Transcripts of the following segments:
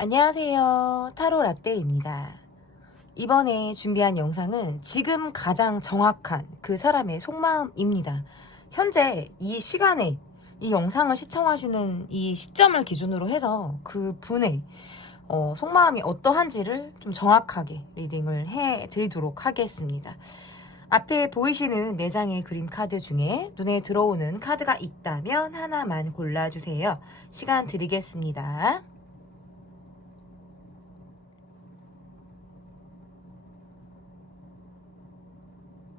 안녕하세요. 타로 라떼입니다. 이번에 준비한 영상은 지금 가장 정확한 그 사람의 속마음입니다. 현재 이 시간에 이 영상을 시청하시는 이 시점을 기준으로 해서 그 분의 속마음이 어떠한지를 좀 정확하게 리딩을 해 드리도록 하겠습니다. 앞에 보이시는 4장의 그림 카드 중에 눈에 들어오는 카드가 있다면 하나만 골라주세요. 시간 드리겠습니다.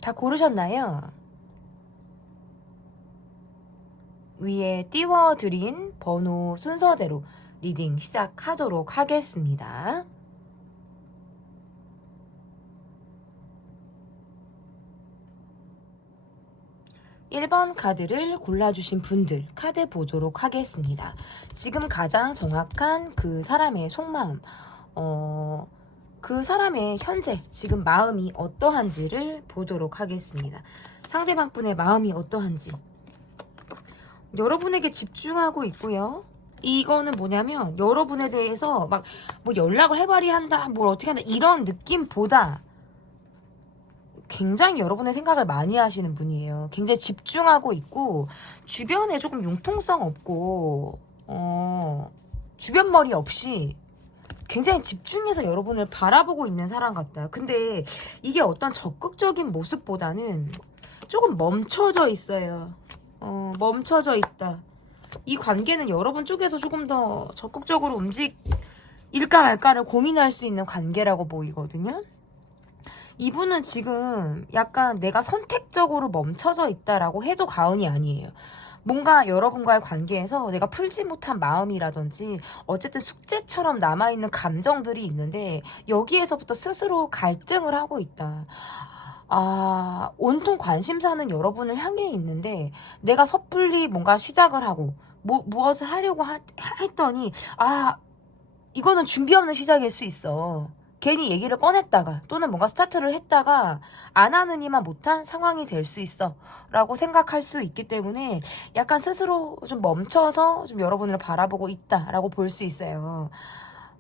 다 고르셨나요? 위에 띄워드린 번호 순서대로 리딩 시작하도록 하겠습니다. (1번) 카드를 골라주신 분들 카드 보도록 하겠습니다. 지금 가장 정확한 그 사람의 속마음, 그 사람의 현재 지금 마음이 어떠한지를 보도록 하겠습니다. 상대방 분의 마음이 어떠한지 여러분에게 집중하고 있고요. 이거는 뭐냐면 여러분에 대해서 막 뭐 연락을 해봐야 한다, 뭘 어떻게 한다 이런 느낌보다 굉장히 여러분의 생각을 많이 하시는 분이에요. 굉장히 집중하고 있고 주변에 조금 융통성 없고 주변 머리 없이 굉장히 집중해서 여러분을 바라보고 있는 사람 같아요. 근데 이게 어떤 적극적인 모습보다는 조금 멈춰져 있어요. 멈춰져 있다. 이 관계는 여러분 쪽에서 조금 더 적극적으로 움직일까 말까를 고민할 수 있는 관계라고 보이거든요. 이분은 지금 약간 내가 선택적으로 멈춰져 있다라고 해도 과언이 아니에요. 뭔가 여러분과의 관계에서 내가 풀지 못한 마음이라든지 어쨌든 숙제처럼 남아있는 감정들이 있는데 여기에서부터 스스로 갈등을 하고 있다. 온통 관심사는 여러분을 향해 있는데 내가 섣불리 뭔가 시작을 하고 무엇을 하려고 했더니 이거는 준비 없는 시작일 수 있어. 괜히 얘기를 꺼냈다가 또는 뭔가 스타트를 했다가 안 하느니만 못한 상황이 될 수 있어 라고 생각할 수 있기 때문에 약간 스스로 좀 멈춰서 좀 여러분을 바라보고 있다 라고 볼 수 있어요.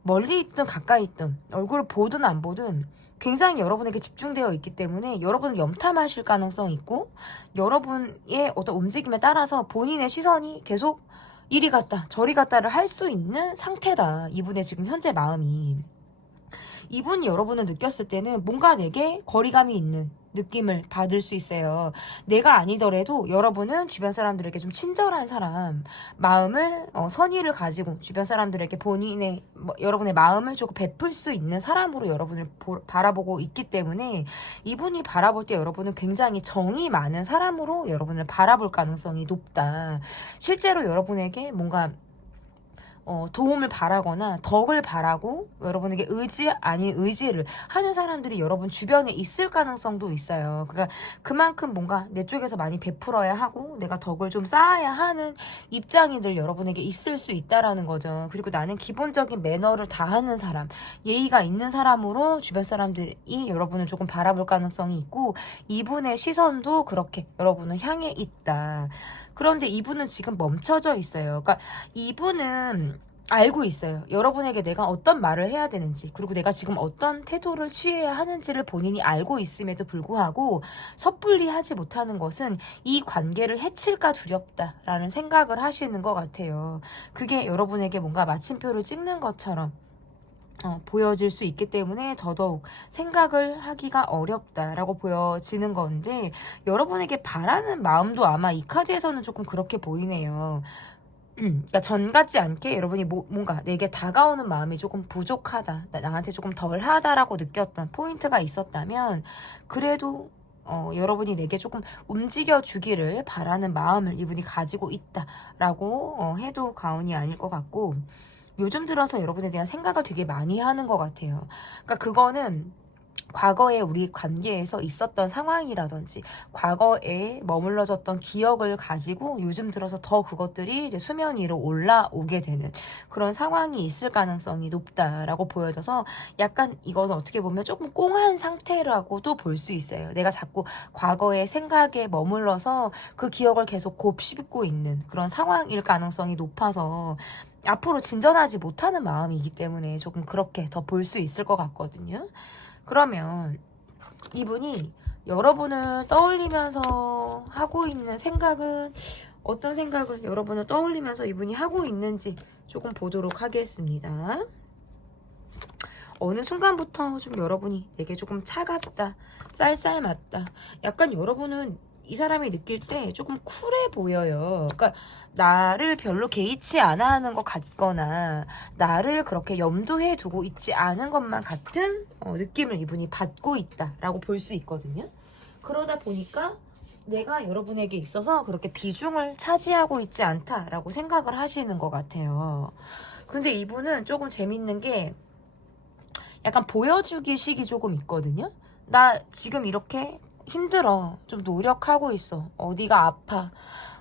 멀리 있든 가까이 있든 얼굴을 보든 안 보든 굉장히 여러분에게 집중되어 있기 때문에 여러분을 염탐하실 가능성이 있고 여러분의 어떤 움직임에 따라서 본인의 시선이 계속 이리 갔다 저리 갔다를 할 수 있는 상태다. 이분의 지금 현재 마음이. 이분이 여러분을 느꼈을 때는 뭔가 내게 거리감이 있는 느낌을 받을 수 있어요. 내가 아니더라도 여러분은 주변 사람들에게 좀 친절한 사람, 마음을 선의를 가지고 주변 사람들에게 본인의 여러분의 마음을 조금 베풀 수 있는 사람으로 여러분을 바라보고 있기 때문에 이분이 바라볼 때 여러분은 굉장히 정이 많은 사람으로 여러분을 바라볼 가능성이 높다. 실제로 여러분에게 뭔가 도움을 바라거나 덕을 바라고 여러분에게 의지 아닌 의지를 하는 사람들이 여러분 주변에 있을 가능성도 있어요. 그러니까 그만큼 뭔가 내 쪽에서 많이 베풀어야 하고 내가 덕을 좀 쌓아야 하는 입장이 늘 여러분에게 있을 수 있다라는 거죠. 그리고 나는 기본적인 매너를 다하는 사람, 예의가 있는 사람으로 주변 사람들이 여러분을 조금 바라볼 가능성이 있고 이분의 시선도 그렇게 여러분을 향해 있다. 그런데 이분은 지금 멈춰져 있어요. 그러니까 이분은 알고 있어요. 여러분에게 내가 어떤 말을 해야 되는지, 그리고 내가 지금 어떤 태도를 취해야 하는지를 본인이 알고 있음에도 불구하고 섣불리 하지 못하는 것은 이 관계를 해칠까 두렵다라는 생각을 하시는 것 같아요. 그게 여러분에게 뭔가 마침표를 찍는 것처럼 보여질 수 있기 때문에 더더욱 생각을 하기가 어렵다라고 보여지는 건데 여러분에게 바라는 마음도 아마 이 카드에서는 조금 그렇게 보이네요. 그러니까 전 같지 않게 여러분이 뭔가 내게 다가오는 마음이 조금 부족하다, 나한테 조금 덜하다라고 느꼈던 포인트가 있었다면 그래도 여러분이 내게 조금 움직여 주기를 바라는 마음을 이분이 가지고 있다라고 해도 과언이 아닐 것 같고 요즘 들어서 여러분에 대한 생각을 되게 많이 하는 것 같아요. 그러니까 그거는 과거에 우리 관계에서 있었던 상황이라든지 과거에 머물러졌던 기억을 가지고 요즘 들어서 더 그것들이 이제 수면 위로 올라오게 되는 그런 상황이 있을 가능성이 높다라고 보여져서 약간 이것은 어떻게 보면 조금 꽁한 상태라고도 볼 수 있어요. 내가 자꾸 과거의 생각에 머물러서 그 기억을 계속 곱씹고 있는 그런 상황일 가능성이 높아서 앞으로 진전하지 못하는 마음이기 때문에 조금 그렇게 더 볼 수 있을 것 같거든요. 그러면 이분이 여러분을 떠올리면서 하고 있는 생각은 어떤 생각을 여러분을 떠올리면서 이분이 하고 있는지 조금 보도록 하겠습니다. 어느 순간부터 좀 여러분이 내게 조금 차갑다, 쌀쌀맞다. 약간 여러분은 이 사람이 느낄 때 조금 쿨해 보여요. 그러니까 나를 별로 개의치 않아 하는 것 같거나 나를 그렇게 염두에 두고 있지 않은 것만 같은 느낌을 이분이 받고 있다라고 볼 수 있거든요. 그러다 보니까 내가 여러분에게 있어서 그렇게 비중을 차지하고 있지 않다라고 생각을 하시는 것 같아요. 근데 이분은 조금 재밌는 게 약간 보여주기 식이 조금 있거든요. 나 지금 이렇게 힘들어. 좀 노력하고 있어. 어디가 아파.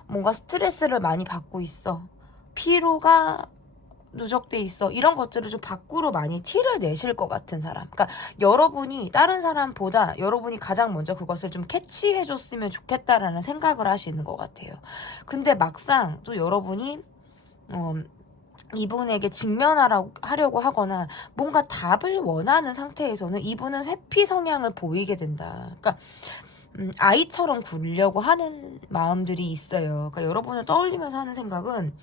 뭔가 스트레스를 많이 받고 있어. 피로가 누적돼 있어. 이런 것들을 좀 밖으로 많이 티를 내실 것 같은 사람. 그러니까 여러분이 다른 사람보다 여러분이 가장 먼저 그것을 좀 캐치해줬으면 좋겠다라는 생각을 하시는 것 같아요. 근데 막상 또 여러분이 이분에게 직면하려고 하거나 뭔가 답을 원하는 상태에서는 이분은 회피 성향을 보이게 된다. 그러니까 아이처럼 굴려고 하는 마음들이 있어요. 그러니까 여러분을 떠올리면서 하는 생각은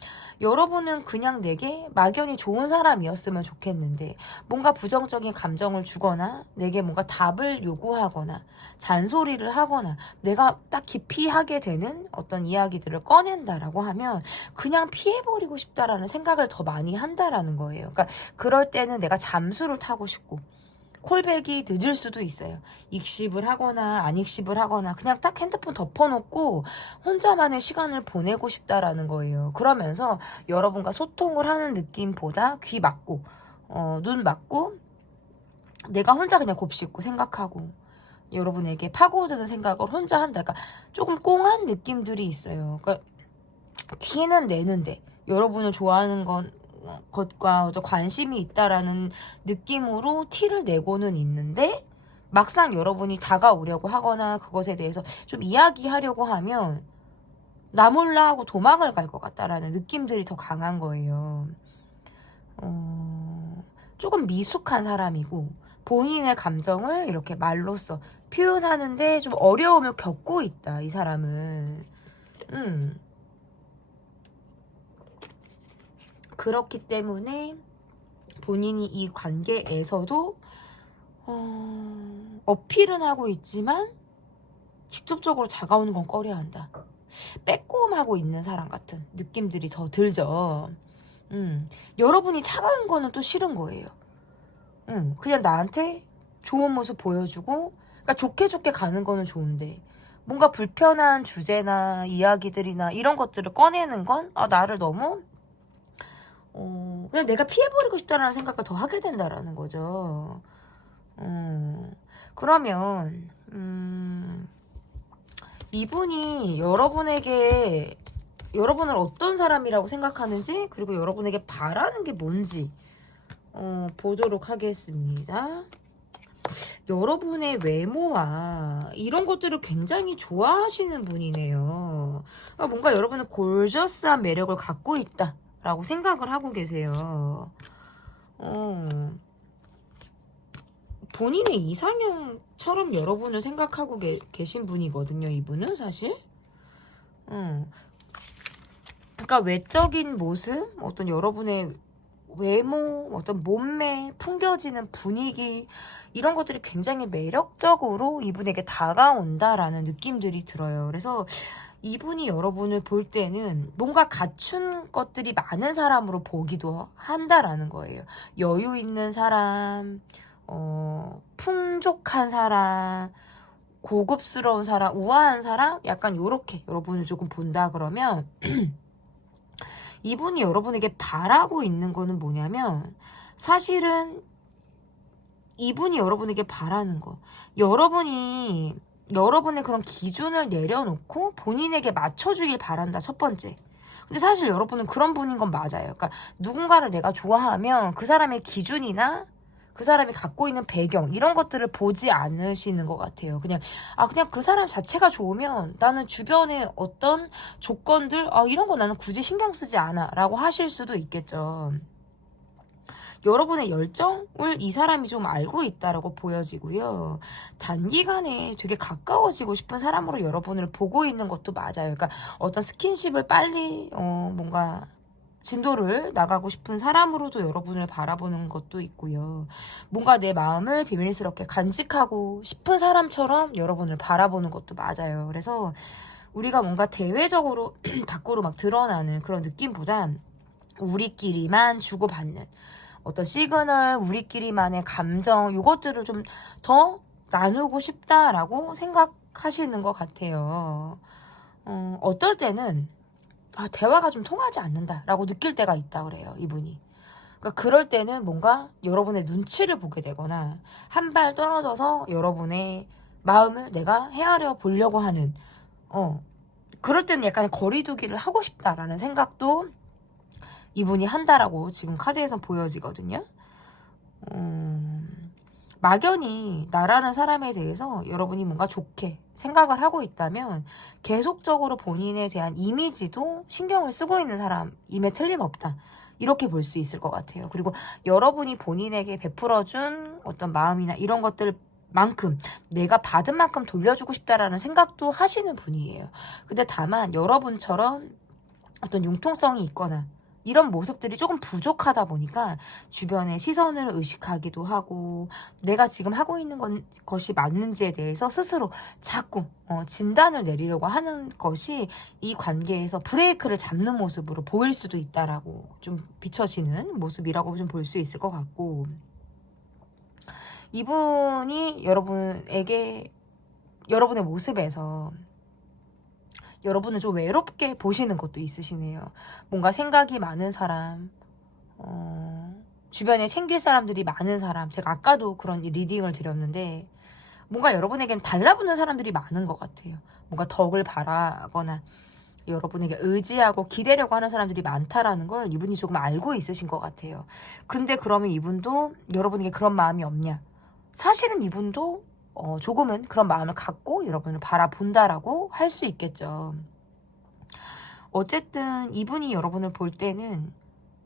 여러분은 그냥 내게 막연히 좋은 사람이었으면 좋겠는데 뭔가 부정적인 감정을 주거나 내게 뭔가 답을 요구하거나 잔소리를 하거나 내가 딱 기피하게 되는 어떤 이야기들을 꺼낸다라고 하면 그냥 피해버리고 싶다라는 생각을 더 많이 한다라는 거예요. 그러니까 그럴 때는 내가 잠수를 타고 싶고 콜백이 늦을 수도 있어요. 익십을 하거나 안 익십을 하거나 그냥 딱 핸드폰 덮어놓고 혼자만의 시간을 보내고 싶다라는 거예요. 그러면서 여러분과 소통을 하는 느낌보다 귀 막고 눈 막고 내가 혼자 그냥 곱씹고 생각하고 여러분에게 파고드는 생각을 혼자 한다. 그러니까 조금 꽁한 느낌들이 있어요. 그러니까 티는 내는데 여러분을 좋아하는 것과 어떤 관심이 있다라는 느낌으로 티를 내고는 있는데 막상 여러분이 다가오려고 하거나 그것에 대해서 좀 이야기하려고 하면 나 몰라 하고 도망을 갈 것 같다라는 느낌들이 더 강한 거예요. 조금 미숙한 사람이고 본인의 감정을 이렇게 말로써 표현하는데 좀 어려움을 겪고 있다, 이 사람은. 그렇기 때문에 본인이 이 관계에서도 어필은 하고 있지만 직접적으로 다가오는 건 꺼려한다. 빼꼼하고 있는 사람 같은 느낌들이 더 들죠. 여러분이 차가운 거는 또 싫은 거예요. 그냥 나한테 좋은 모습 보여주고 그러니까 좋게 가는 거는 좋은데 뭔가 불편한 주제나 이야기들이나 이런 것들을 꺼내는 건 나를 너무 그냥 내가 피해버리고 싶다라는 생각을 더 하게 된다라는 거죠. 그러면 이분이 여러분에게 여러분을 어떤 사람이라고 생각하는지 그리고 여러분에게 바라는 게 뭔지 보도록 하겠습니다. 여러분의 외모와 이런 것들을 굉장히 좋아하시는 분이네요. 그러니까 뭔가 여러분은 골저스한 매력을 갖고 있다 라고 생각을 하고 계세요. 본인의 이상형처럼 여러분을 생각하고 계신 분이거든요, 이분은 사실. 그러니까 외적인 모습, 어떤 여러분의 외모, 어떤 몸매, 풍겨지는 분위기 이런 것들이 굉장히 매력적으로 이분에게 다가온다라는 느낌들이 들어요. 그래서 이분이 여러분을 볼 때는 뭔가 갖춘 것들이 많은 사람으로 보기도 한다라는 거예요. 여유 있는 사람, 풍족한 사람, 고급스러운 사람, 우아한 사람, 약간 요렇게 여러분을 조금 본다 그러면 이분이 여러분에게 바라고 있는 거는 뭐냐면 사실은 이분이 여러분에게 바라는 거, 여러분의 그런 기준을 내려놓고 본인에게 맞춰주길 바란다, 첫 번째. 근데 사실 여러분은 그런 분인 건 맞아요. 그러니까 누군가를 내가 좋아하면 그 사람의 기준이나 그 사람이 갖고 있는 배경 이런 것들을 보지 않으시는 것 같아요. 그냥 그 사람 자체가 좋으면 나는 주변에 어떤 조건들 이런 거 나는 굳이 신경 쓰지 않아 라고 하실 수도 있겠죠. 여러분의 열정을 이 사람이 좀 알고 있다라고 보여지고요. 단기간에 되게 가까워지고 싶은 사람으로 여러분을 보고 있는 것도 맞아요. 그러니까 어떤 스킨십을 빨리 뭔가 진도를 나가고 싶은 사람으로도 여러분을 바라보는 것도 있고요. 뭔가 내 마음을 비밀스럽게 간직하고 싶은 사람처럼 여러분을 바라보는 것도 맞아요. 그래서 우리가 뭔가 대외적으로 밖으로 막 드러나는 그런 느낌보단 우리끼리만 주고받는 어떤 시그널, 우리끼리만의 감정 이것들을 좀 더 나누고 싶다라고 생각하시는 것 같아요. 어떨 때는 대화가 좀 통하지 않는다라고 느낄 때가 있다 그래요, 이분이. 그러니까 그럴 때는 뭔가 여러분의 눈치를 보게 되거나 한 발 떨어져서 여러분의 마음을 내가 헤아려 보려고 하는 그럴 때는 약간 거리두기를 하고 싶다라는 생각도 이분이 한다라고 지금 카드에서 보여지거든요. 막연히 나라는 사람에 대해서 여러분이 뭔가 좋게 생각을 하고 있다면 계속적으로 본인에 대한 이미지도 신경을 쓰고 있는 사람임에 틀림없다. 이렇게 볼 수 있을 것 같아요. 그리고 여러분이 본인에게 베풀어준 어떤 마음이나 이런 것들만큼 내가 받은 만큼 돌려주고 싶다라는 생각도 하시는 분이에요. 근데 다만 여러분처럼 어떤 융통성이 있거나 이런 모습들이 조금 부족하다 보니까 주변의 시선을 의식하기도 하고 내가 지금 하고 있는 것이 맞는지에 대해서 스스로 자꾸 진단을 내리려고 하는 것이 이 관계에서 브레이크를 잡는 모습으로 보일 수도 있다라고 좀 비춰지는 모습이라고 좀 볼 수 있을 것 같고, 이분이 여러분의 모습에서 여러분을 좀 외롭게 보시는 것도 있으시네요. 뭔가 생각이 많은 사람, 주변에 챙길 사람들이 많은 사람, 제가 아까도 그런 리딩을 드렸는데 뭔가 여러분에겐 달라붙는 사람들이 많은 것 같아요. 뭔가 덕을 바라거나 여러분에게 의지하고 기대려고 하는 사람들이 많다라는 걸 이분이 조금 알고 있으신 것 같아요. 근데 그러면 이분도 여러분에게 그런 마음이 없냐? 사실은 이분도 조금은 그런 마음을 갖고 여러분을 바라본다라고 할 수 있겠죠. 어쨌든 이분이 여러분을 볼 때는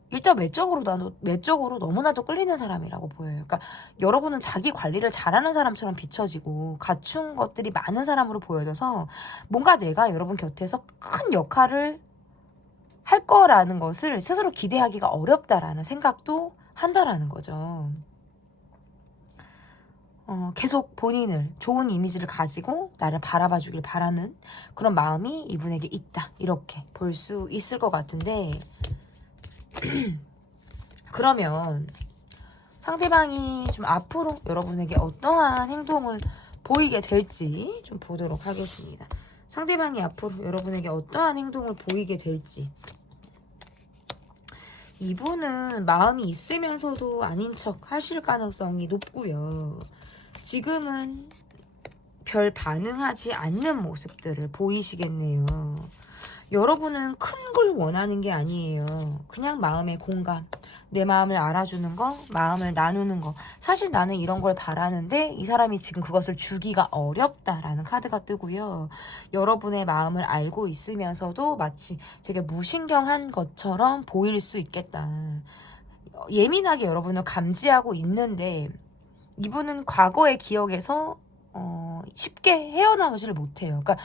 일단 외적으로 너무나도 끌리는 사람이라고 보여요. 그러니까 여러분은 자기 관리를 잘하는 사람처럼 비춰지고 갖춘 것들이 많은 사람으로 보여져서 뭔가 내가 여러분 곁에서 큰 역할을 할 거라는 것을 스스로 기대하기가 어렵다라는 생각도 한다라는 거죠. 계속 본인을 좋은 이미지를 가지고 나를 바라봐 주길 바라는 그런 마음이 이분에게 있다, 이렇게 볼 수 있을 것 같은데 그러면 상대방이 좀 앞으로 여러분에게 어떠한 행동을 보이게 될지 좀 보도록 하겠습니다. 상대방이 앞으로 여러분에게 어떠한 행동을 보이게 될지. 이분은 마음이 있으면서도 아닌 척 하실 가능성이 높고요. 지금은 별 반응하지 않는 모습들을 보이시겠네요. 여러분은 큰 걸 원하는 게 아니에요. 그냥 마음의 공감, 내 마음을 알아주는 거, 마음을 나누는 거. 사실 나는 이런 걸 바라는데 이 사람이 지금 그것을 주기가 어렵다라는 카드가 뜨고요. 여러분의 마음을 알고 있으면서도 마치 되게 무신경한 것처럼 보일 수 있겠다. 예민하게 여러분을 감지하고 있는데 이분은 과거의 기억에서 쉽게 헤어나오지를 못해요. 그러니까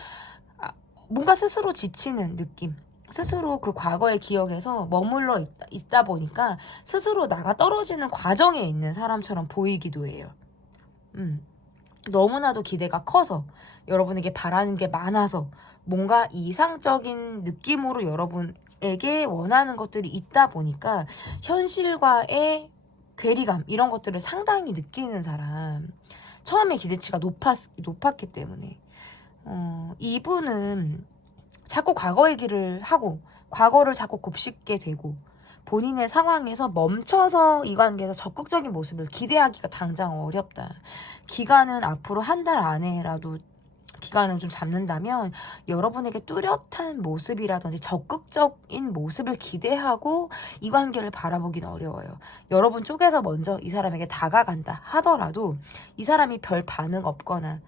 뭔가 스스로 지치는 느낌, 스스로 그 과거의 기억에서 머물러 있다 보니까 스스로 나가 떨어지는 과정에 있는 사람처럼 보이기도 해요. 너무나도 기대가 커서 여러분에게 바라는 게 많아서 뭔가 이상적인 느낌으로 여러분에게 원하는 것들이 있다 보니까 현실과의 괴리감 이런 것들을 상당히 느끼는 사람, 처음에 기대치가 높았기 때문에 이분은 자꾸 과거 얘기를 하고 과거를 자꾸 곱씹게 되고 본인의 상황에서 멈춰서 이 관계에서 적극적인 모습을 기대하기가 당장 어렵다. 기간은 앞으로 한 달 안에라도 기간을 좀 잡는다면 여러분에게 뚜렷한 모습이라든지 적극적인 모습을 기대하고 이 관계를 바라보기는 어려워요. 여러분 쪽에서 먼저 이 사람에게 다가간다 하더라도 이 사람이 별 반응 없거나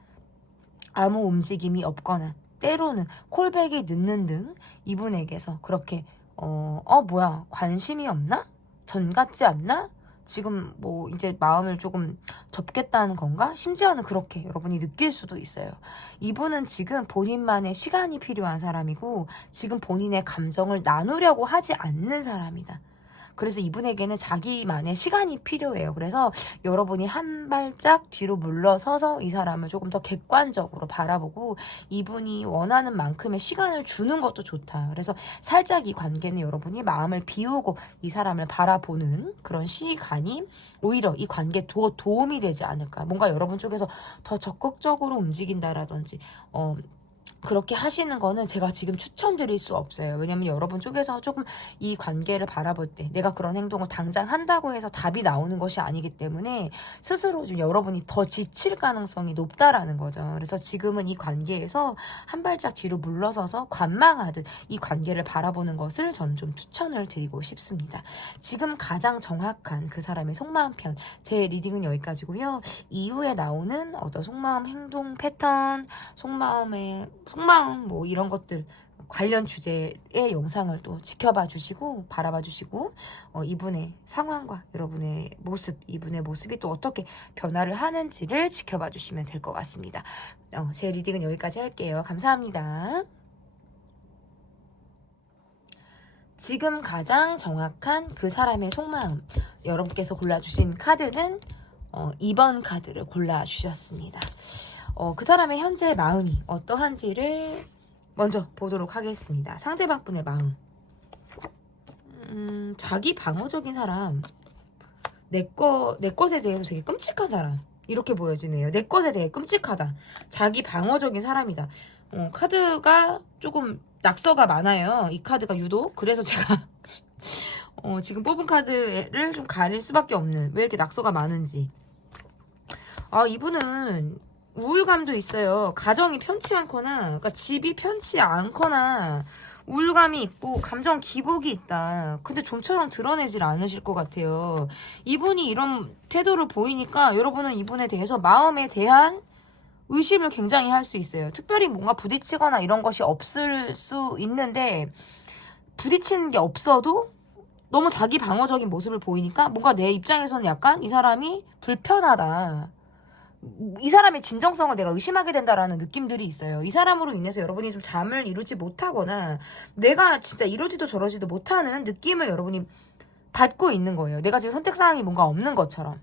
아무 움직임이 없거나 때로는 콜백이 늦는 등 이분에게서 그렇게 뭐야 관심이 없나? 전 같지 않나? 지금 뭐 이제 마음을 조금 접겠다는 건가? 심지어는 그렇게 여러분이 느낄 수도 있어요. 이분은 지금 본인만의 시간이 필요한 사람이고 지금 본인의 감정을 나누려고 하지 않는 사람이다. 그래서 이분에게는 자기만의 시간이 필요해요. 그래서 여러분이 한 발짝 뒤로 물러서서 이 사람을 조금 더 객관적으로 바라보고 이분이 원하는 만큼의 시간을 주는 것도 좋다. 그래서 살짝 이 관계는 여러분이 마음을 비우고 이 사람을 바라보는 그런 시간이 오히려 이 관계에 도움이 되지 않을까. 뭔가 여러분 쪽에서 더 적극적으로 움직인다라든지 그렇게 하시는 거는 제가 지금 추천드릴 수 없어요. 왜냐면 여러분 쪽에서 조금 이 관계를 바라볼 때 내가 그런 행동을 당장 한다고 해서 답이 나오는 것이 아니기 때문에 스스로 좀 여러분이 더 지칠 가능성이 높다라는 거죠. 그래서 지금은 이 관계에서 한 발짝 뒤로 물러서서 관망하듯 이 관계를 바라보는 것을 저는 좀 추천을 드리고 싶습니다. 지금 가장 정확한 그 사람의 속마음 편, 제 리딩은 여기까지고요. 이후에 나오는 어떤 속마음 행동 패턴, 속마음 뭐 이런 것들 관련 주제의 영상을 또 지켜봐 주시고 바라봐 주시고 이분의 상황과 여러분의 모습, 이분의 모습이 또 어떻게 변화를 하는지를 지켜봐 주시면 될 것 같습니다. 제 리딩은 여기까지 할게요. 감사합니다. 지금 가장 정확한 그 사람의 속마음, 여러분께서 골라주신 카드는 2번 카드를 골라주셨습니다. 그 사람의 현재 마음이 어떠한지를 먼저 보도록 하겠습니다. 상대방 분의 마음. 자기 방어적인 사람. 내 것에 대해서 되게 끔찍한 사람. 이렇게 보여지네요. 내 것에 대해 끔찍하다. 자기 방어적인 사람이다. 카드가 조금 낙서가 많아요. 이 카드가 유독. 그래서 제가 지금 뽑은 카드를 좀 가릴 수밖에 없는. 왜 이렇게 낙서가 많은지. 이분은 우울감도 있어요. 가정이 편치 않거나, 그러니까 집이 편치 않거나, 우울감이 있고, 감정 기복이 있다. 근데 좀처럼 드러내질 않으실 것 같아요. 이분이 이런 태도를 보이니까 여러분은 이분에 대해서 마음에 대한 의심을 굉장히 할 수 있어요. 특별히 뭔가 부딪히거나 이런 것이 없을 수 있는데, 부딪히는 게 없어도 너무 자기 방어적인 모습을 보이니까 뭔가 내 입장에서는 약간 이 사람이 불편하다. 이 사람의 진정성을 내가 의심하게 된다라는 느낌들이 있어요. 이 사람으로 인해서 여러분이 좀 잠을 이루지 못하거나 내가 진짜 이러지도 저러지도 못하는 느낌을 여러분이 받고 있는 거예요. 내가 지금 선택사항이 뭔가 없는 것처럼.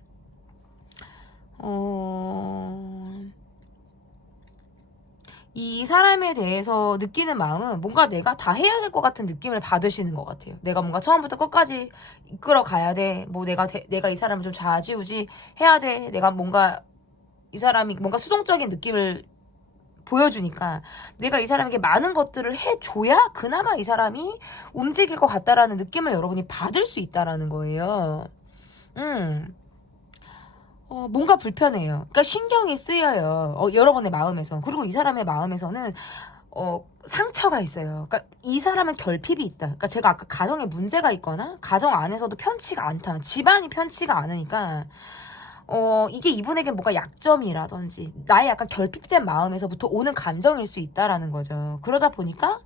이 사람에 대해서 느끼는 마음은 뭔가 내가 다 해야 될 것 같은 느낌을 받으시는 것 같아요. 내가 뭔가 처음부터 끝까지 이끌어 가야 돼. 뭐 내가 이 사람을 좀 좌지우지 해야 돼. 내가 뭔가 이 사람이 뭔가 수동적인 느낌을 보여주니까 내가 이 사람에게 많은 것들을 해줘야 그나마 이 사람이 움직일 것 같다라는 느낌을 여러분이 받을 수 있다라는 거예요. 뭔가 불편해요. 그러니까 신경이 쓰여요. 여러분의 마음에서. 그리고 이 사람의 마음에서는 상처가 있어요. 그러니까 이 사람은 결핍이 있다. 그러니까 제가 아까 가정에 문제가 있거나 가정 안에서도 편치가 않다. 집안이 편치가 않으니까 이게 이분에게 뭔가 약점이라든지 나의 약간 결핍된 마음에서부터 오는 감정일 수 있다라는 거죠. 그러다 보니까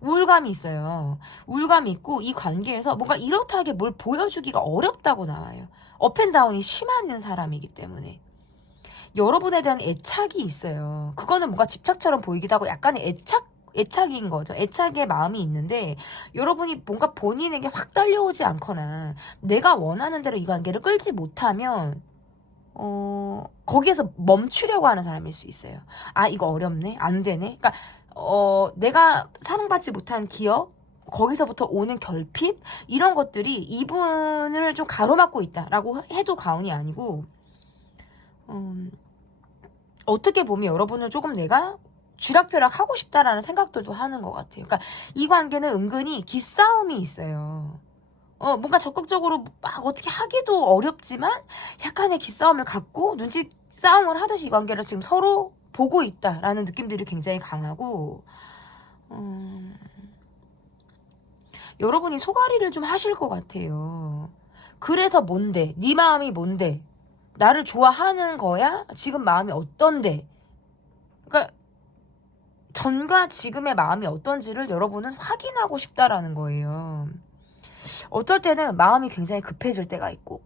우울감이 있어요. 우울감이 있고 이 관계에서 뭔가 이렇다하게 뭘 보여주기가 어렵다고 나와요. 업앤다운이 심한 사람이기 때문에. 여러분에 대한 애착이 있어요. 그거는 뭔가 집착처럼 보이기도 하고 약간의 애착인 거죠. 애착의 마음이 있는데 여러분이 뭔가 본인에게 확 딸려오지 않거나 내가 원하는 대로 이 관계를 끌지 못하면 거기에서 멈추려고 하는 사람일 수 있어요. 이거 어렵네? 안 되네? 그러니까 내가 사랑받지 못한 기억, 거기서부터 오는 결핍 이런 것들이 이분을 좀 가로막고 있다라고 해도 과언이 아니고 어떻게 보면 여러분은 조금 내가 쥐락펴락 하고 싶다라는 생각들도 하는 것 같아요. 그러니까 이 관계는 은근히 기싸움이 있어요. 뭔가 적극적으로 막 어떻게 하기도 어렵지만 약간의 기싸움을 갖고 눈치 싸움을 하듯이 이 관계를 지금 서로 보고 있다라는 느낌들이 굉장히 강하고, 여러분이 소가리를 좀 하실 것 같아요. 그래서 뭔데? 네 마음이 뭔데? 나를 좋아하는 거야? 지금 마음이 어떤데? 그러니까 전과 지금의 마음이 어떤지를 여러분은 확인하고 싶다라는 거예요. 어떨 때는 마음이 굉장히 급해질 때가 있고,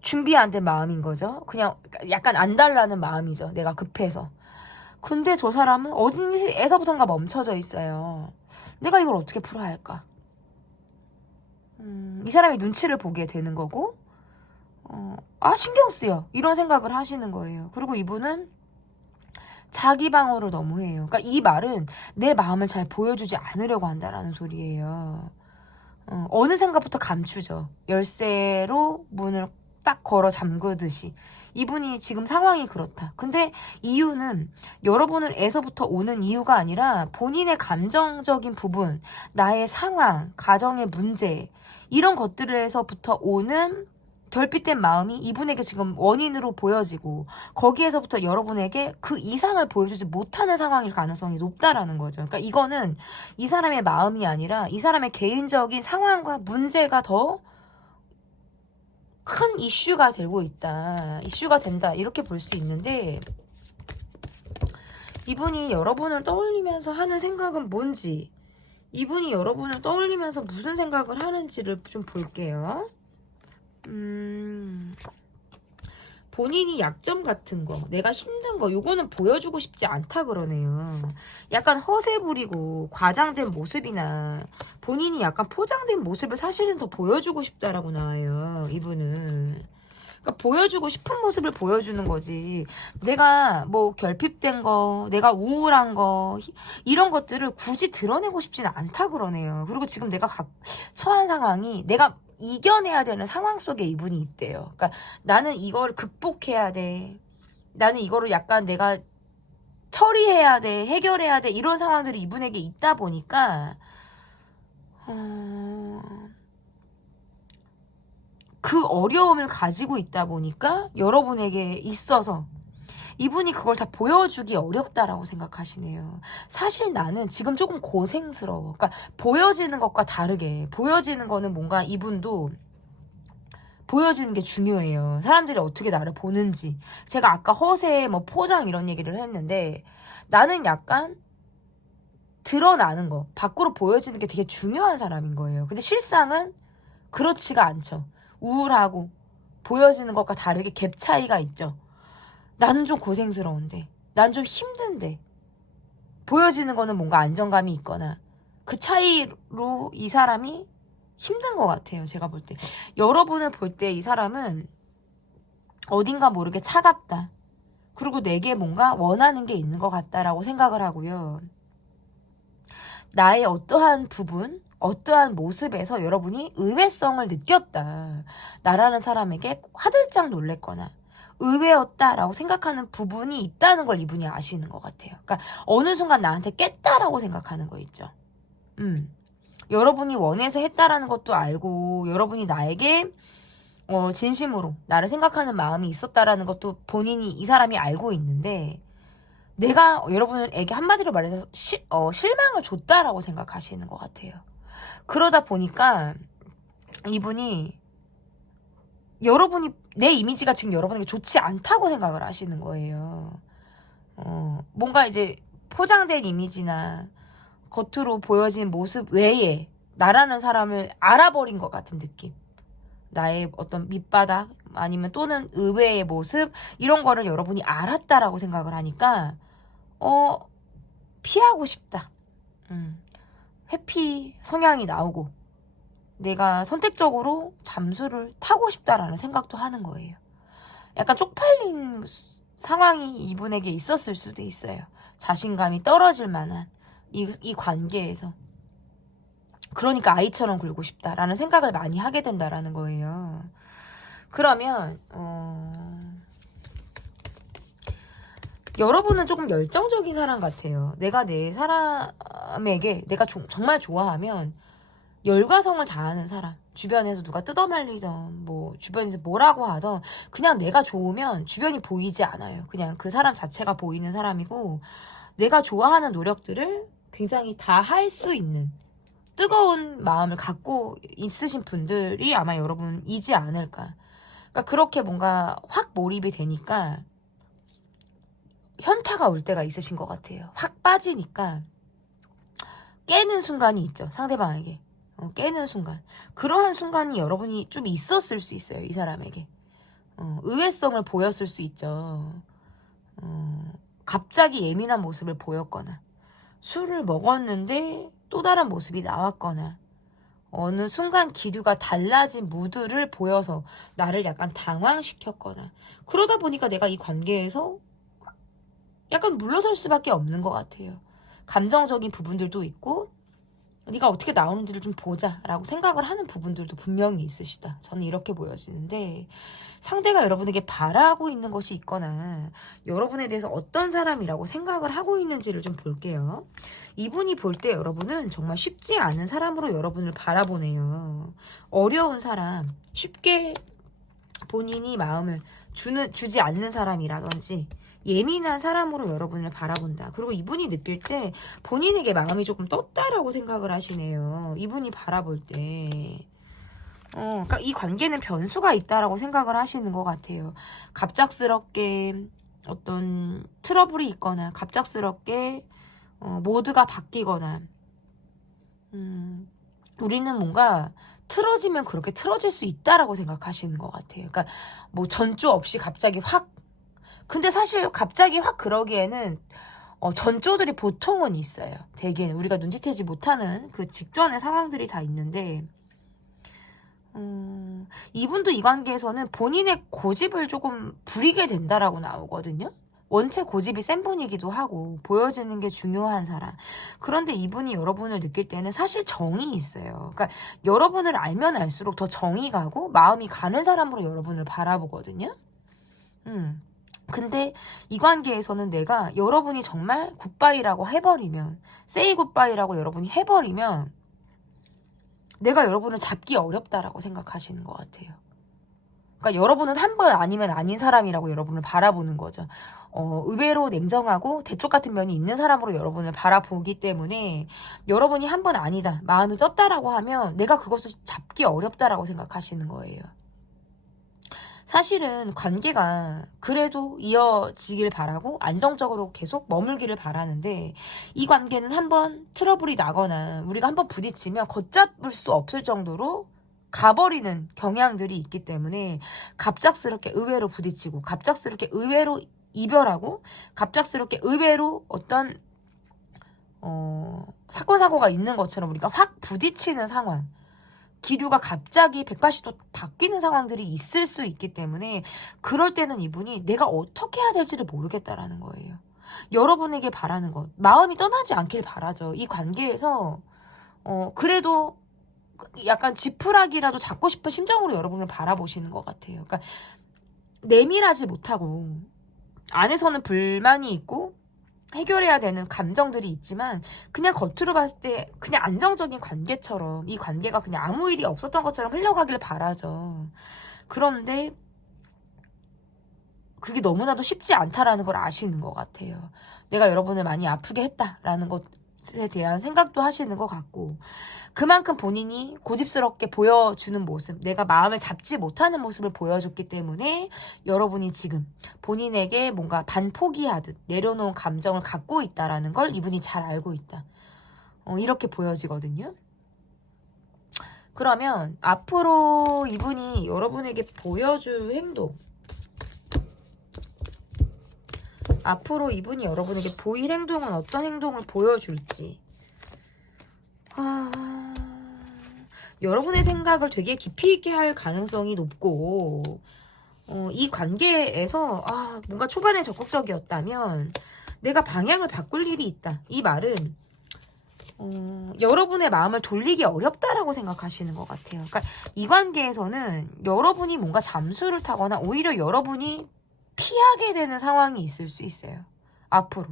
준비 안 된 마음인 거죠. 그냥 약간 안달나는 마음이죠. 내가 급해서. 근데 저 사람은 어디에서부턴가 멈춰져 있어요. 내가 이걸 어떻게 풀어야 할까? 이 사람이 눈치를 보게 되는 거고, 신경 쓰여. 이런 생각을 하시는 거예요. 그리고 이분은 자기 방어를 너무 해요. 그러니까 이 말은 내 마음을 잘 보여주지 않으려고 한다라는 소리예요. 어느 생각부터 감추죠. 열쇠로 문을 딱 걸어 잠그듯이. 이분이 지금 상황이 그렇다. 근데 이유는 여러분을 에서부터 오는 이유가 아니라 본인의 감정적인 부분, 나의 상황, 가정의 문제, 이런 것들에서부터 오는 결핍된 마음이 이분에게 지금 원인으로 보여지고, 거기에서부터 여러분에게 그 이상을 보여주지 못하는 상황일 가능성이 높다라는 거죠. 그러니까 이거는 이 사람의 마음이 아니라 이 사람의 개인적인 상황과 문제가 더 큰 이슈가 되고 있다. 이슈가 된다. 이렇게 볼 수 있는데, 이분이 여러분을 떠올리면서 하는 생각은 뭔지, 이분이 여러분을 떠올리면서 무슨 생각을 하는지를 좀 볼게요. 본인이 약점 같은 거, 내가 힘든 거, 요거는 보여주고 싶지 않다 그러네요. 약간 허세 부리고 과장된 모습이나 본인이 약간 포장된 모습을 사실은 더 보여주고 싶다라고 나와요, 이분은. 그러니까 보여주고 싶은 모습을 보여주는 거지. 내가 뭐 결핍된 거, 내가 우울한 거, 이런 것들을 굳이 드러내고 싶지는 않다 그러네요. 그리고 지금 내가 처한 상황이 내가 이겨내야 되는 상황 속에 이분이 있대요. 그러니까 나는 이걸 극복해야 돼. 나는 이거를 약간 내가 처리해야 돼. 해결해야 돼. 이런 상황들이 이분에게 있다 보니까 그 어려움을 가지고 있다 보니까 여러분에게 있어서 이분이 그걸 다 보여주기 어렵다라고 생각하시네요. 사실 나는 지금 조금 고생스러워. 그러니까 보여지는 것과 다르게, 보여지는 거는 뭔가 이분도 보여지는 게 중요해요. 사람들이 어떻게 나를 보는지. 제가 아까 허세, 뭐 포장 이런 얘기를 했는데, 나는 약간 드러나는 거, 밖으로 보여지는 게 되게 중요한 사람인 거예요. 근데 실상은 그렇지가 않죠. 우울하고 보여지는 것과 다르게 갭 차이가 있죠. 나는 좀 고생스러운데, 난 좀 힘든데, 보여지는 거는 뭔가 안정감이 있거나, 그 차이로 이 사람이 힘든 것 같아요. 제가 볼 때. 여러분을 볼 때 이 사람은 어딘가 모르게 차갑다. 그리고 내게 뭔가 원하는 게 있는 것 같다라고 생각을 하고요. 나의 어떠한 부분, 어떠한 모습에서 여러분이 의외성을 느꼈다. 나라는 사람에게 화들짝 놀랬거나 의외였다라고 생각하는 부분이 있다는 걸 이분이 아시는 것 같아요. 그러니까 어느 순간 나한테 깼다라고 생각하는 거 있죠. 여러분이 원해서 했다라는 것도 알고, 여러분이 나에게 진심으로 나를 생각하는 마음이 있었다라는 것도 본인이, 이 사람이 알고 있는데, 내가 여러분에게 한마디로 말해서 실망을 줬다라고 생각하시는 것 같아요. 그러다 보니까 이분이 내 이미지가 지금 여러분에게 좋지 않다고 생각을 하시는 거예요. 뭔가 이제 포장된 이미지나 겉으로 보여진 모습 외에 나라는 사람을 알아버린 것 같은 느낌. 나의 어떤 밑바닥 아니면 또는 의외의 모습, 이런 거를 여러분이 알았다라고 생각을 하니까 피하고 싶다. 회피 성향이 나오고 내가 선택적으로 잠수를 타고 싶다라는 생각도 하는 거예요. 약간 쪽팔린 상황이 이분에게 있었을 수도 있어요. 자신감이 떨어질 만한 이 관계에서. 그러니까 아이처럼 굴고 싶다라는 생각을 많이 하게 된다라는 거예요. 그러면 여러분은 조금 열정적인 사람 같아요. 내가 내 사람에게 내가 정말 좋아하면 열과성을 다하는 사람. 주변에서 누가 뜯어말리던 뭐 주변에서 뭐라고 하던 그냥 내가 좋으면 주변이 보이지 않아요. 그냥 그 사람 자체가 보이는 사람이고 내가 좋아하는 노력들을 굉장히 다 할 수 있는 뜨거운 마음을 갖고 있으신 분들이 아마 여러분이지 않을까. 그러니까 그렇게 뭔가 확 몰입이 되니까 현타가 올 때가 있으신 것 같아요. 확 빠지니까 깨는 순간이 있죠. 상대방에게. 깨는 순간. 그러한 순간이 여러분이 좀 있었을 수 있어요. 이 사람에게. 의외성을 보였을 수 있죠. 갑자기 예민한 모습을 보였거나 술을 먹었는데 또 다른 모습이 나왔거나 어느 순간 기류가 달라진 무드를 보여서 나를 약간 당황시켰거나 그러다 보니까 내가 이 관계에서 약간 물러설 수밖에 없는 것 같아요. 감정적인 부분들도 있고 네가 어떻게 나오는지를 좀 보자 라고 생각을 하는 부분들도 분명히 있으시다. 저는 이렇게 보여지는데 상대가 여러분에게 바라고 있는 것이 있거나 여러분에 대해서 어떤 사람이라고 생각을 하고 있는지를 좀 볼게요. 이분이 볼 때 여러분은 정말 쉽지 않은 사람으로 여러분을 바라보네요. 어려운 사람, 쉽게 본인이 마음을 주지 않는 사람이라든지 예민한 사람으로 여러분을 바라본다. 그리고 이분이 느낄 때 본인에게 마음이 조금 떴다라고 생각을 하시네요. 이분이 바라볼 때. 그러니까 이 관계는 변수가 있다라고 생각을 하시는 것 같아요. 갑작스럽게 어떤 트러블이 있거나 갑작스럽게 모드가 바뀌거나 우리는 뭔가 틀어지면 그렇게 틀어질 수 있다라고 생각하시는 것 같아요. 그러니까 뭐 전조 없이 갑자기 확 근데 사실 갑자기 확 그러기에는 전조들이 보통은 있어요. 대개는 우리가 눈치채지 못하는 그 직전의 상황들이 다 있는데 이분도 이 관계에서는 본인의 고집을 조금 부리게 된다라고 나오거든요. 원체 고집이 센 분이기도 하고 보여지는 게 중요한 사람. 그런데 이분이 여러분을 느낄 때는 사실 정이 있어요. 그러니까 여러분을 알면 알수록 더 정이 가고 마음이 가는 사람으로 여러분을 바라보거든요. 근데 이 관계에서는 내가 여러분이 정말 굿바이라고 해버리면 세이 굿바이라고 여러분이 해버리면 내가 여러분을 잡기 어렵다라고 생각하시는 것 같아요. 그러니까 여러분은 한 번 아니면 아닌 사람이라고 여러분을 바라보는 거죠. 의외로 냉정하고 대쪽 같은 면이 있는 사람으로 여러분을 바라보기 때문에 여러분이 한 번 아니다, 마음이 떴다라고 하면 내가 그것을 잡기 어렵다라고 생각하시는 거예요. 사실은 관계가 그래도 이어지길 바라고 안정적으로 계속 머물기를 바라는데 이 관계는 한번 트러블이 나거나 우리가 한번 부딪히면 걷잡을 수 없을 정도로 가버리는 경향들이 있기 때문에 갑작스럽게 의외로 부딪히고 갑작스럽게 의외로 이별하고 갑작스럽게 의외로 어떤 사건 사고가 있는 것처럼 우리가 확 부딪히는 상황 기류가 갑자기 180도 바뀌는 상황들이 있을 수 있기 때문에 그럴 때는 이분이 내가 어떻게 해야 될지를 모르겠다라는 거예요. 여러분에게 바라는 것 마음이 떠나지 않길 바라죠. 이 관계에서 그래도 약간 지푸라기라도 잡고 싶은 심정으로 여러분을 바라보시는 것 같아요. 그러니까 내밀하지 못하고 안에서는 불만이 있고 해결해야 되는 감정들이 있지만 그냥 겉으로 봤을 때 그냥 안정적인 관계처럼 이 관계가 그냥 아무 일이 없었던 것처럼 흘러가길 바라죠. 그런데 그게 너무나도 쉽지 않다라는 걸 아시는 것 같아요. 내가 여러분을 많이 아프게 했다라는 것에 대한 생각도 하시는 것 같고 그만큼 본인이 고집스럽게 보여주는 모습, 내가 마음을 잡지 못하는 모습을 보여줬기 때문에 여러분이 지금 본인에게 뭔가 반포기하듯 내려놓은 감정을 갖고 있다라는 걸 이분이 잘 알고 있다. 이렇게 보여지거든요. 그러면 앞으로 이분이 여러분에게 보여줄 행동, 앞으로 이분이 여러분에게 보일 행동은 어떤 행동을 보여줄지 여러분의 생각을 되게 깊이 있게 할 가능성이 높고 이 관계에서 뭔가 초반에 적극적이었다면 내가 방향을 바꿀 일이 있다. 이 말은 여러분의 마음을 돌리기 어렵다라고 생각하시는 것 같아요. 그러니까 이 관계에서는 여러분이 뭔가 잠수를 타거나 오히려 여러분이 피하게 되는 상황이 있을 수 있어요. 앞으로.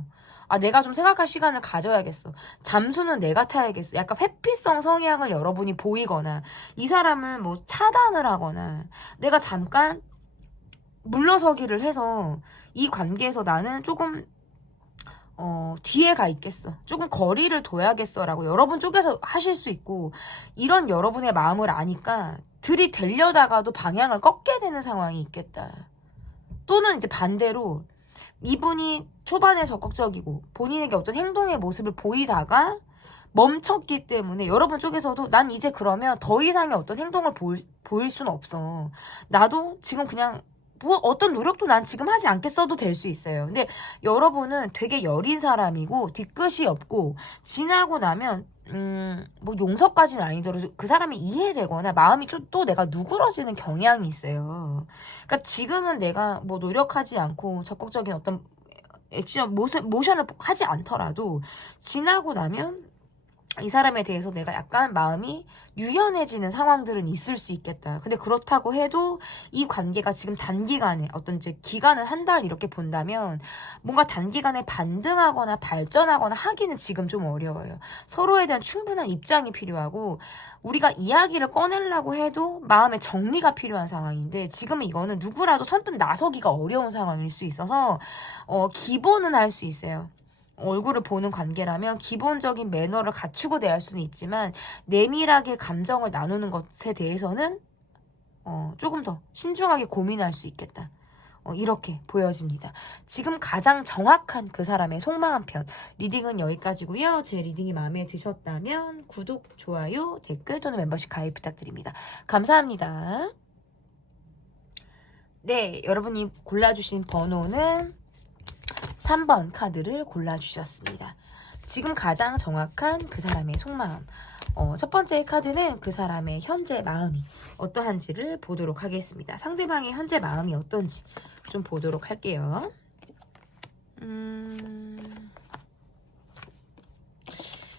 아, 내가 좀 생각할 시간을 가져야겠어. 잠수는 내가 타야겠어. 약간 회피성 성향을 여러분이 보이거나, 이 사람을 뭐 차단을 하거나, 내가 잠깐 물러서기를 해서, 이 관계에서 나는 조금, 뒤에 가 있겠어. 조금 거리를 둬야겠어라고 여러분 쪽에서 하실 수 있고, 이런 여러분의 마음을 아니까, 들이대려다가도 방향을 꺾게 되는 상황이 있겠다. 또는 이제 반대로, 이분이 초반에 적극적이고 본인에게 어떤 행동의 모습을 보이다가 멈췄기 때문에 여러분 쪽에서도 난 이제 그러면 더 이상의 어떤 행동을 보일 수는 없어. 나도 지금 그냥 뭐 어떤 노력도 난 지금 하지 않겠어도 될 수 있어요. 근데 여러분은 되게 여린 사람이고 뒤끝이 없고 지나고 나면 뭐 용서까지는 아니더라도 그 사람이 이해되거나 마음이 좀 또 내가 누그러지는 경향이 있어요. 그러니까 지금은 내가 뭐 노력하지 않고 적극적인 어떤 액션, 모션을 하지 않더라도 지나고 나면 이 사람에 대해서 내가 약간 마음이 유연해지는 상황들은 있을 수 있겠다. 근데 그렇다고 해도 이 관계가 지금 단기간에 어떤 이제 기간은 한 달 이렇게 본다면 뭔가 단기간에 반등하거나 발전하거나 하기는 지금 좀 어려워요. 서로에 대한 충분한 입장이 필요하고 우리가 이야기를 꺼내려고 해도 마음의 정리가 필요한 상황인데 지금 이거는 누구라도 선뜻 나서기가 어려운 상황일 수 있어서 기본은 할 수 있어요. 얼굴을 보는 관계라면 기본적인 매너를 갖추고 대할 수는 있지만 내밀하게 감정을 나누는 것에 대해서는 조금 더 신중하게 고민할 수 있겠다. 이렇게 보여집니다. 지금 가장 정확한 그 사람의 속마음 편 리딩은 여기까지고요. 제 리딩이 마음에 드셨다면 구독, 좋아요, 댓글 또는 멤버십 가입 부탁드립니다. 감사합니다. 네, 여러분이 골라주신 번호는 3번 카드를 골라주셨습니다. 지금 가장 정확한 그 사람의 속마음. 첫 번째 카드는 그 사람의 현재 마음이 어떠한지를 보도록 하겠습니다. 상대방의 현재 마음이 어떤지 좀 보도록 할게요.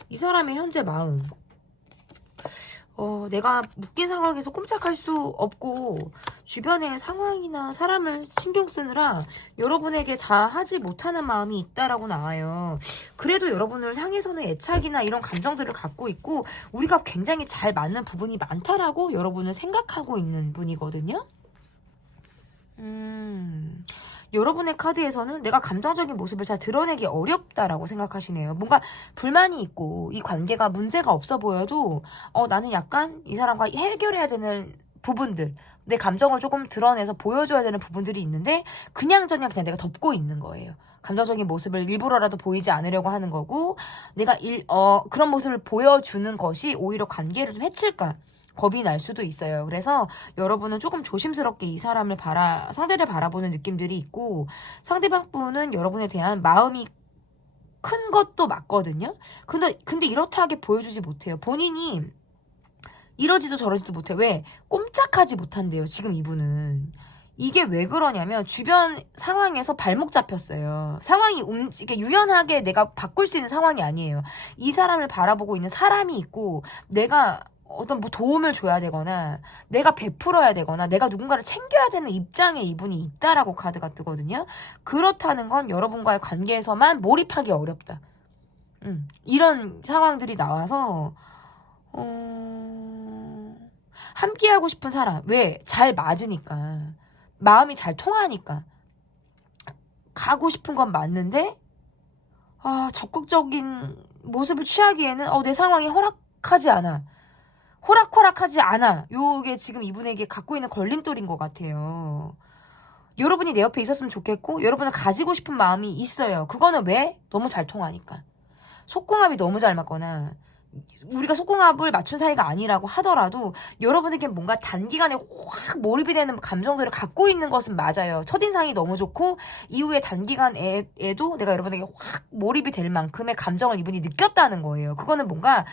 이 사람의 현재 마음. 내가 묶인 상황에서 꼼짝할 수 없고 주변의 상황이나 사람을 신경 쓰느라 여러분에게 다 하지 못하는 마음이 있다라고 나와요. 그래도 여러분을 향해서는 애착이나 이런 감정들을 갖고 있고 우리가 굉장히 잘 맞는 부분이 많다라고 여러분은 생각하고 있는 분이거든요. 여러분의 카드에서는 내가 감정적인 모습을 잘 드러내기 어렵다라고 생각하시네요. 뭔가 불만이 있고 이 관계가 문제가 없어 보여도 나는 약간 이 사람과 해결해야 되는 부분들, 내 감정을 조금 드러내서 보여줘야 되는 부분들이 있는데 그냥 내가 덮고 있는 거예요. 감정적인 모습을 일부러라도 보이지 않으려고 하는 거고 내가 그런 모습을 보여주는 것이 오히려 관계를 좀 해칠까 겁이 날 수도 있어요. 그래서 여러분은 조금 조심스럽게 이 사람을 상대를 바라보는 느낌들이 있고 상대방 분은 여러분에 대한 마음이 큰 것도 맞거든요. 근데 이렇다하게 보여주지 못해요. 본인이 이러지도 저러지도 못해. 왜? 꼼짝하지 못한대요. 지금 이분은. 이게 왜 그러냐면 주변 상황에서 발목 잡혔어요. 상황이 유연하게 내가 바꿀 수 있는 상황이 아니에요. 이 사람을 바라보고 있는 사람이 있고 내가 어떤 뭐 도움을 줘야 되거나 내가 베풀어야 되거나 내가 누군가를 챙겨야 되는 입장에 이분이 있다라고 카드가 뜨거든요. 그렇다는 건 여러분과의 관계에서만 몰입하기 어렵다. 이런 상황들이 나와서 함께하고 싶은 사람. 왜? 잘 맞으니까. 마음이 잘 통하니까. 가고 싶은 건 맞는데 적극적인 모습을 취하기에는 내 상황이 허락하지 않아. 호락호락하지 않아. 요게 지금 이분에게 갖고 있는 걸림돌인 것 같아요. 여러분이 내 옆에 있었으면 좋겠고 여러분은 가지고 싶은 마음이 있어요. 그거는 왜? 너무 잘 통하니까. 속궁합이 너무 잘 맞거나 우리가 속궁합을 맞춘 사이가 아니라고 하더라도 여러분에게 뭔가 단기간에 확 몰입이 되는 감정들을 갖고 있는 것은 맞아요. 첫인상이 너무 좋고 이후에 단기간에도 내가 여러분에게 확 몰입이 될 만큼의 감정을 이분이 느꼈다는 거예요. 그거는 뭔가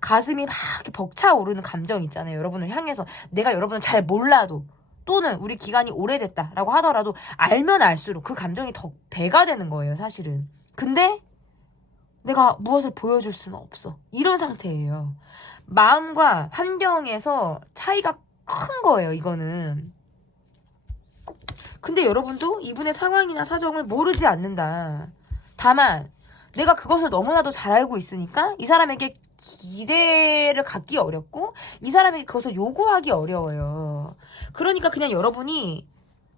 가슴이 막 이렇게 벅차오르는 감정 있잖아요. 여러분을 향해서 내가 여러분을 잘 몰라도 또는 우리 기간이 오래됐다라고 하더라도 알면 알수록 그 감정이 더 배가 되는 거예요. 사실은. 근데 내가 무엇을 보여줄 수는 없어. 이런 상태예요. 마음과 환경에서 차이가 큰 거예요, 이거는. 근데 여러분도 이분의 상황이나 사정을 모르지 않는다. 다만 내가 그것을 너무나도 잘 알고 있으니까 이 사람에게 기대를 갖기 어렵고 이 사람에게 그것을 요구하기 어려워요. 그러니까 그냥 여러분이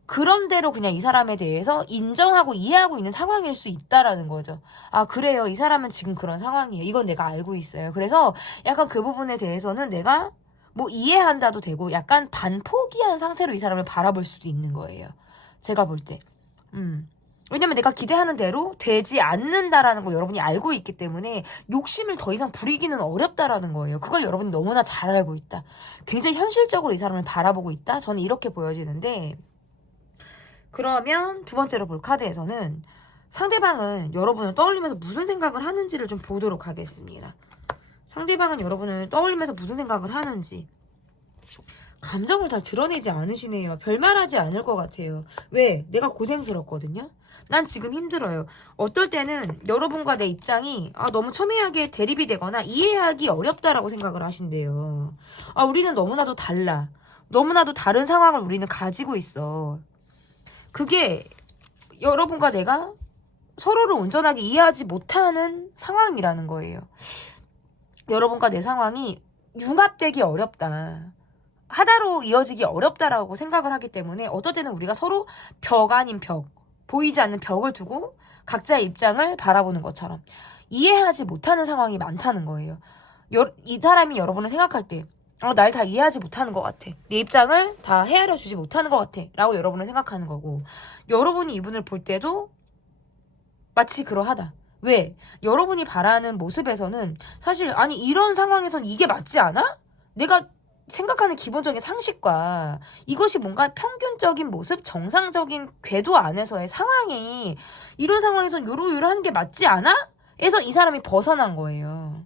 그런대로 그냥 이 사람에 대해서 인정하고 이해하고 있는 상황일 수 있다라는 거죠. 아, 그래요. 이 사람은 지금 그런 상황이에요. 이건 내가 알고 있어요. 그래서 약간 그 부분에 대해서는 내가 뭐 이해한다도 되고 약간 반포기한 상태로 이 사람을 바라볼 수도 있는 거예요. 제가 볼 때. 왜냐면 내가 기대하는 대로 되지 않는다라는 걸 여러분이 알고 있기 때문에 욕심을 더 이상 부리기는 어렵다라는 거예요. 그걸 여러분이 너무나 잘 알고 있다. 굉장히 현실적으로 이 사람을 바라보고 있다. 저는 이렇게 보여지는데, 그러면 두 번째로 볼 카드에서는 상대방은 여러분을 떠올리면서 무슨 생각을 하는지를 좀 보도록 하겠습니다. 상대방은 여러분을 떠올리면서 무슨 생각을 하는지. 감정을 잘 드러내지 않으시네요. 별말하지 않을 것 같아요. 왜? 내가 고생스럽거든요. 난 지금 힘들어요. 어떨 때는 여러분과 내 입장이 너무 첨예하게 대립이 되거나 이해하기 어렵다라고 생각을 하신대요. 우리는 너무나도 달라. 너무나도 다른 상황을 우리는 가지고 있어. 그게 여러분과 내가 서로를 온전하게 이해하지 못하는 상황이라는 거예요. 여러분과 내 상황이 융합되기 어렵다. 하나로 이어지기 어렵다라고 생각을 하기 때문에 어떨 때는 우리가 서로 벽 아닌 벽, 보이지 않는 벽을 두고 각자의 입장을 바라보는 것처럼 이해하지 못하는 상황이 많다는 거예요. 이 사람이 여러분을 생각할 때 날 다 이해하지 못하는 것 같아. 내 입장을 다 헤아려 주지 못하는 것 같아. 라고 여러분을 생각하는 거고, 여러분이 이분을 볼 때도 마치 그러하다. 왜? 여러분이 바라는 모습에서는 사실 이런 상황에선 이게 맞지 않아? 내가 생각하는 기본적인 상식과 이것이 뭔가 평균적인 모습, 정상적인 궤도 안에서의 상황이 이런 상황에선 요러요러 게 맞지 않아? 에서 이 사람이 벗어난 거예요.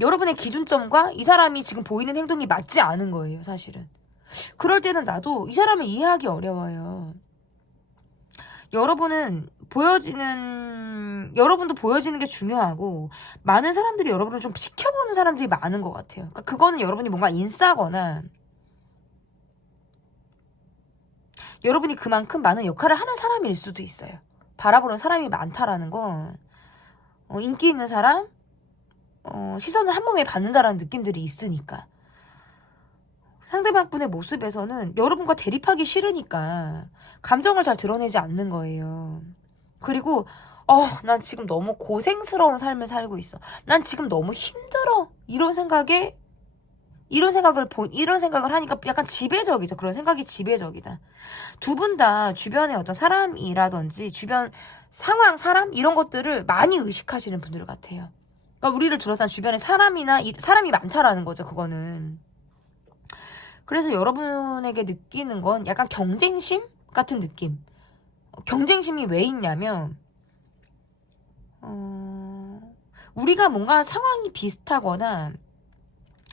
여러분의 기준점과 이 사람이 지금 보이는 행동이 맞지 않은 거예요, 사실은. 그럴 때는 나도 이 사람을 이해하기 어려워요. 여러분도 보여지는 게 중요하고, 많은 사람들이 여러분을 좀 지켜보는 사람들이 많은 것 같아요. 그러니까 그거는 여러분이 뭔가 인싸거나, 여러분이 그만큼 많은 역할을 하는 사람일 수도 있어요. 바라보는 사람이 많다라는 건, 인기 있는 사람, 시선을 한 몸에 받는다라는 느낌들이 있으니까. 상대방 분의 모습에서는 여러분과 대립하기 싫으니까 감정을 잘 드러내지 않는 거예요. 그리고 난 지금 너무 고생스러운 삶을 살고 있어. 난 지금 너무 힘들어. 이런 생각을 하니까 약간 지배적이죠. 그런 생각이 지배적이다. 두 분 다 주변의 어떤 사람이라든지 주변 상황, 사람 이런 것들을 많이 의식하시는 분들 같아요. 그러니까 우리를 둘러싼 주변에 사람이 많다라는 거죠. 그거는. 그래서 여러분에게 느끼는 건 약간 경쟁심 같은 느낌. 경쟁심이 왜 있냐면 우리가 뭔가 상황이 비슷하거나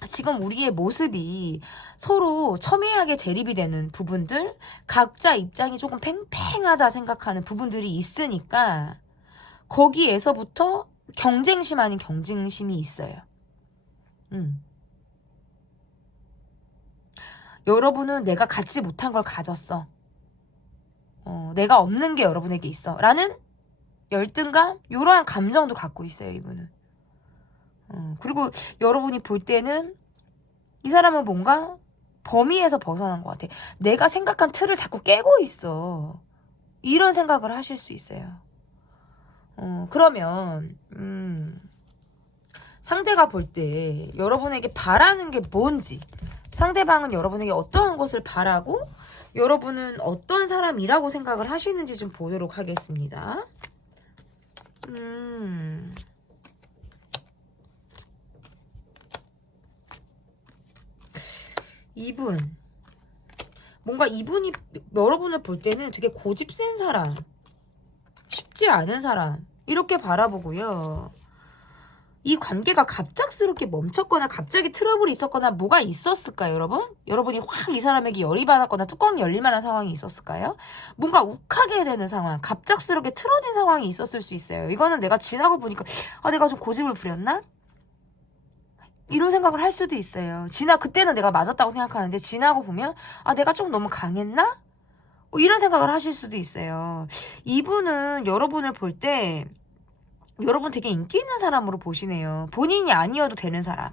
지금 우리의 모습이 서로 첨예하게 대립이 되는 부분들, 각자 입장이 조금 팽팽하다 생각하는 부분들이 있으니까 거기에서부터 경쟁심 아닌 경쟁심이 있어요. 여러분은 내가 갖지 못한 걸 가졌어. 내가 없는 게 여러분에게 있어. 라는 열등감? 이러한 감정도 갖고 있어요, 이분은. 그리고 여러분이 볼 때는 이 사람은 뭔가 범위에서 벗어난 것 같아. 내가 생각한 틀을 자꾸 깨고 있어. 이런 생각을 하실 수 있어요. 그러면 상대가 볼 때 여러분에게 바라는 게 뭔지, 상대방은 여러분에게 어떠한 것을 바라고 여러분은 어떤 사람이라고 생각을 하시는지 좀 보도록 하겠습니다. 이분이 여러분을 볼 때는 되게 고집 센 사람, 쉽지 않은 사람 이렇게 바라보고요. 이 관계가 갑작스럽게 멈췄거나 갑자기 트러블이 있었거나 뭐가 있었을까요, 여러분? 여러분이 확 이 사람에게 열이 받았거나 뚜껑이 열릴 만한 상황이 있었을까요? 뭔가 욱하게 되는 상황, 갑작스럽게 틀어진 상황이 있었을 수 있어요. 이거는 내가 지나고 보니까 내가 좀 고집을 부렸나? 이런 생각을 할 수도 있어요. 그때는 내가 맞았다고 생각하는데 지나고 보면 내가 좀 너무 강했나? 이런 생각을 하실 수도 있어요. 이분은 여러분을 볼 때 여러분 되게 인기 있는 사람으로 보시네요. 본인이 아니어도 되는 사람.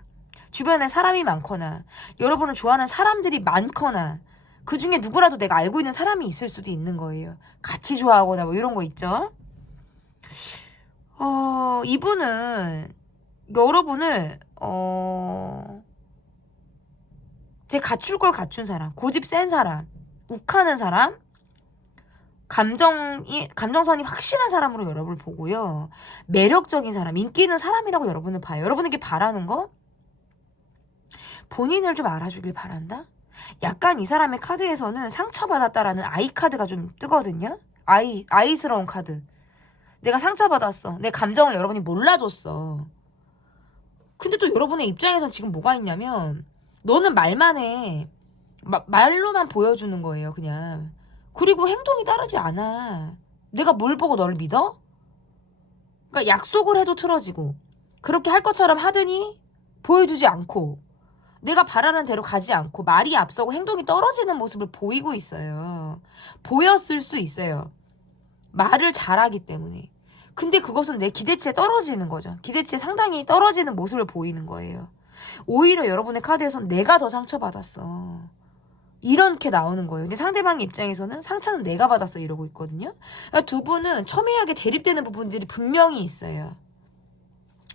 주변에 사람이 많거나 여러분을 좋아하는 사람들이 많거나 그 중에 누구라도 내가 알고 있는 사람이 있을 수도 있는 거예요. 같이 좋아하거나 뭐 이런 거 있죠. 이분은 여러분을 되게 갖출 걸 갖춘 사람, 고집 센 사람, 욱하는 사람, 감정선이 확실한 사람으로 여러분을 보고요. 매력적인 사람, 인기 있는 사람이라고 여러분을 봐요. 여러분에게 바라는 거? 본인을 좀 알아주길 바란다? 약간 이 사람의 카드에서는 상처받았다라는 아이 카드가 좀 뜨거든요? 아이스러운 카드. 내가 상처받았어. 내 감정을 여러분이 몰라줬어. 근데 또 여러분의 입장에서 지금 뭐가 있냐면, 너는 말만 해. 말로만 보여주는 거예요, 그냥. 그리고 행동이 따르지 않아. 내가 뭘 보고 너를 믿어? 그러니까 약속을 해도 틀어지고, 그렇게 할 것처럼 하더니 보여주지 않고, 내가 바라는 대로 가지 않고 말이 앞서고 행동이 떨어지는 모습을 보이고 있어요. 보였을 수 있어요. 말을 잘하기 때문에. 근데 그것은 내 기대치에 떨어지는 거죠. 기대치에 상당히 떨어지는 모습을 보이는 거예요. 오히려 여러분의 카드에선 내가 더 상처받았어. 이렇게 나오는 거예요. 근데 상대방의 입장에서는 상처는 내가 받았어 이러고 있거든요. 그러니까 두 분은 첨예하게 대립되는 부분들이 분명히 있어요.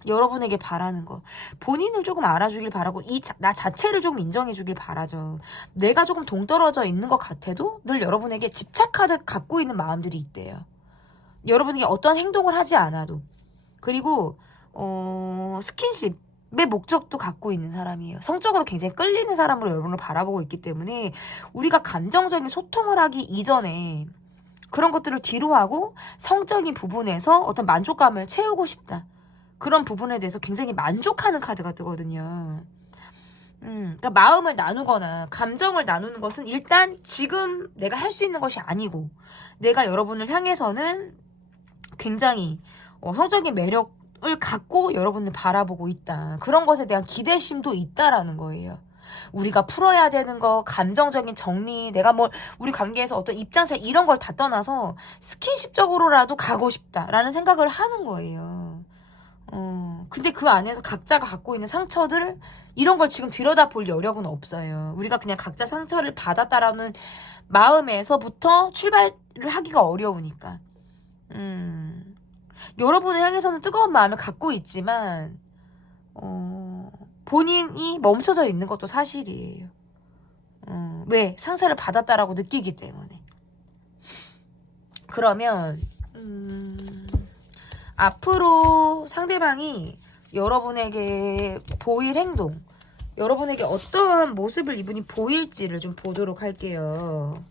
여러분에게 바라는 거. 본인을 조금 알아주길 바라고 나 자체를 조금 인정해주길 바라죠. 내가 조금 동떨어져 있는 것 같아도 늘 여러분에게 집착하듯 갖고 있는 마음들이 있대요. 여러분에게 어떤 행동을 하지 않아도. 그리고 스킨십의 목적도 갖고 있는 사람이에요. 성적으로 굉장히 끌리는 사람으로 여러분을 바라보고 있기 때문에 우리가 감정적인 소통을 하기 이전에 그런 것들을 뒤로 하고 성적인 부분에서 어떤 만족감을 채우고 싶다. 그런 부분에 대해서 굉장히 만족하는 카드가 뜨거든요. 그러니까 마음을 나누거나 감정을 나누는 것은 일단 지금 내가 할 수 있는 것이 아니고 내가 여러분을 향해서는 굉장히 성적인 매력을 갖고 여러분을 바라보고 있다. 그런 것에 대한 기대심도 있다라는 거예요. 우리가 풀어야 되는 거, 감정적인 정리, 내가 우리 관계에서 어떤 입장차 이런 걸 다 떠나서 스킨십적으로라도 가고 싶다라는 생각을 하는 거예요. 근데 그 안에서 각자가 갖고 있는 상처들 이런 걸 지금 들여다볼 여력은 없어요. 우리가 그냥 각자 상처를 받았다라는 마음에서부터 출발을 하기가 어려우니까. 여러분을 향해서는 뜨거운 마음을 갖고 있지만 본인이 멈춰져 있는 것도 사실이에요. 왜? 상처를 받았다라고 느끼기 때문에. 그러면 앞으로 상대방이 여러분에게 보일 행동, 여러분에게 어떠한 모습을 이분이 보일지를 좀 보도록 할게요.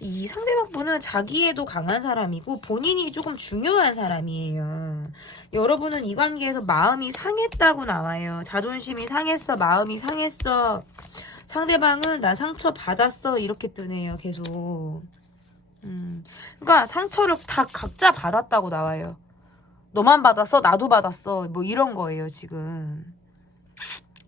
이 상대방 분은 자기애도 강한 사람이고 본인이 조금 중요한 사람이에요. 여러분은 이 관계에서 마음이 상했다고 나와요. 자존심이 상했어, 마음이 상했어. 상대방은 나 상처 받았어 이렇게 뜨네요. 계속. 그러니까 상처를 다 각자 받았다고 나와요. 너만 받았어? 나도 받았어. 뭐 이런 거예요, 지금.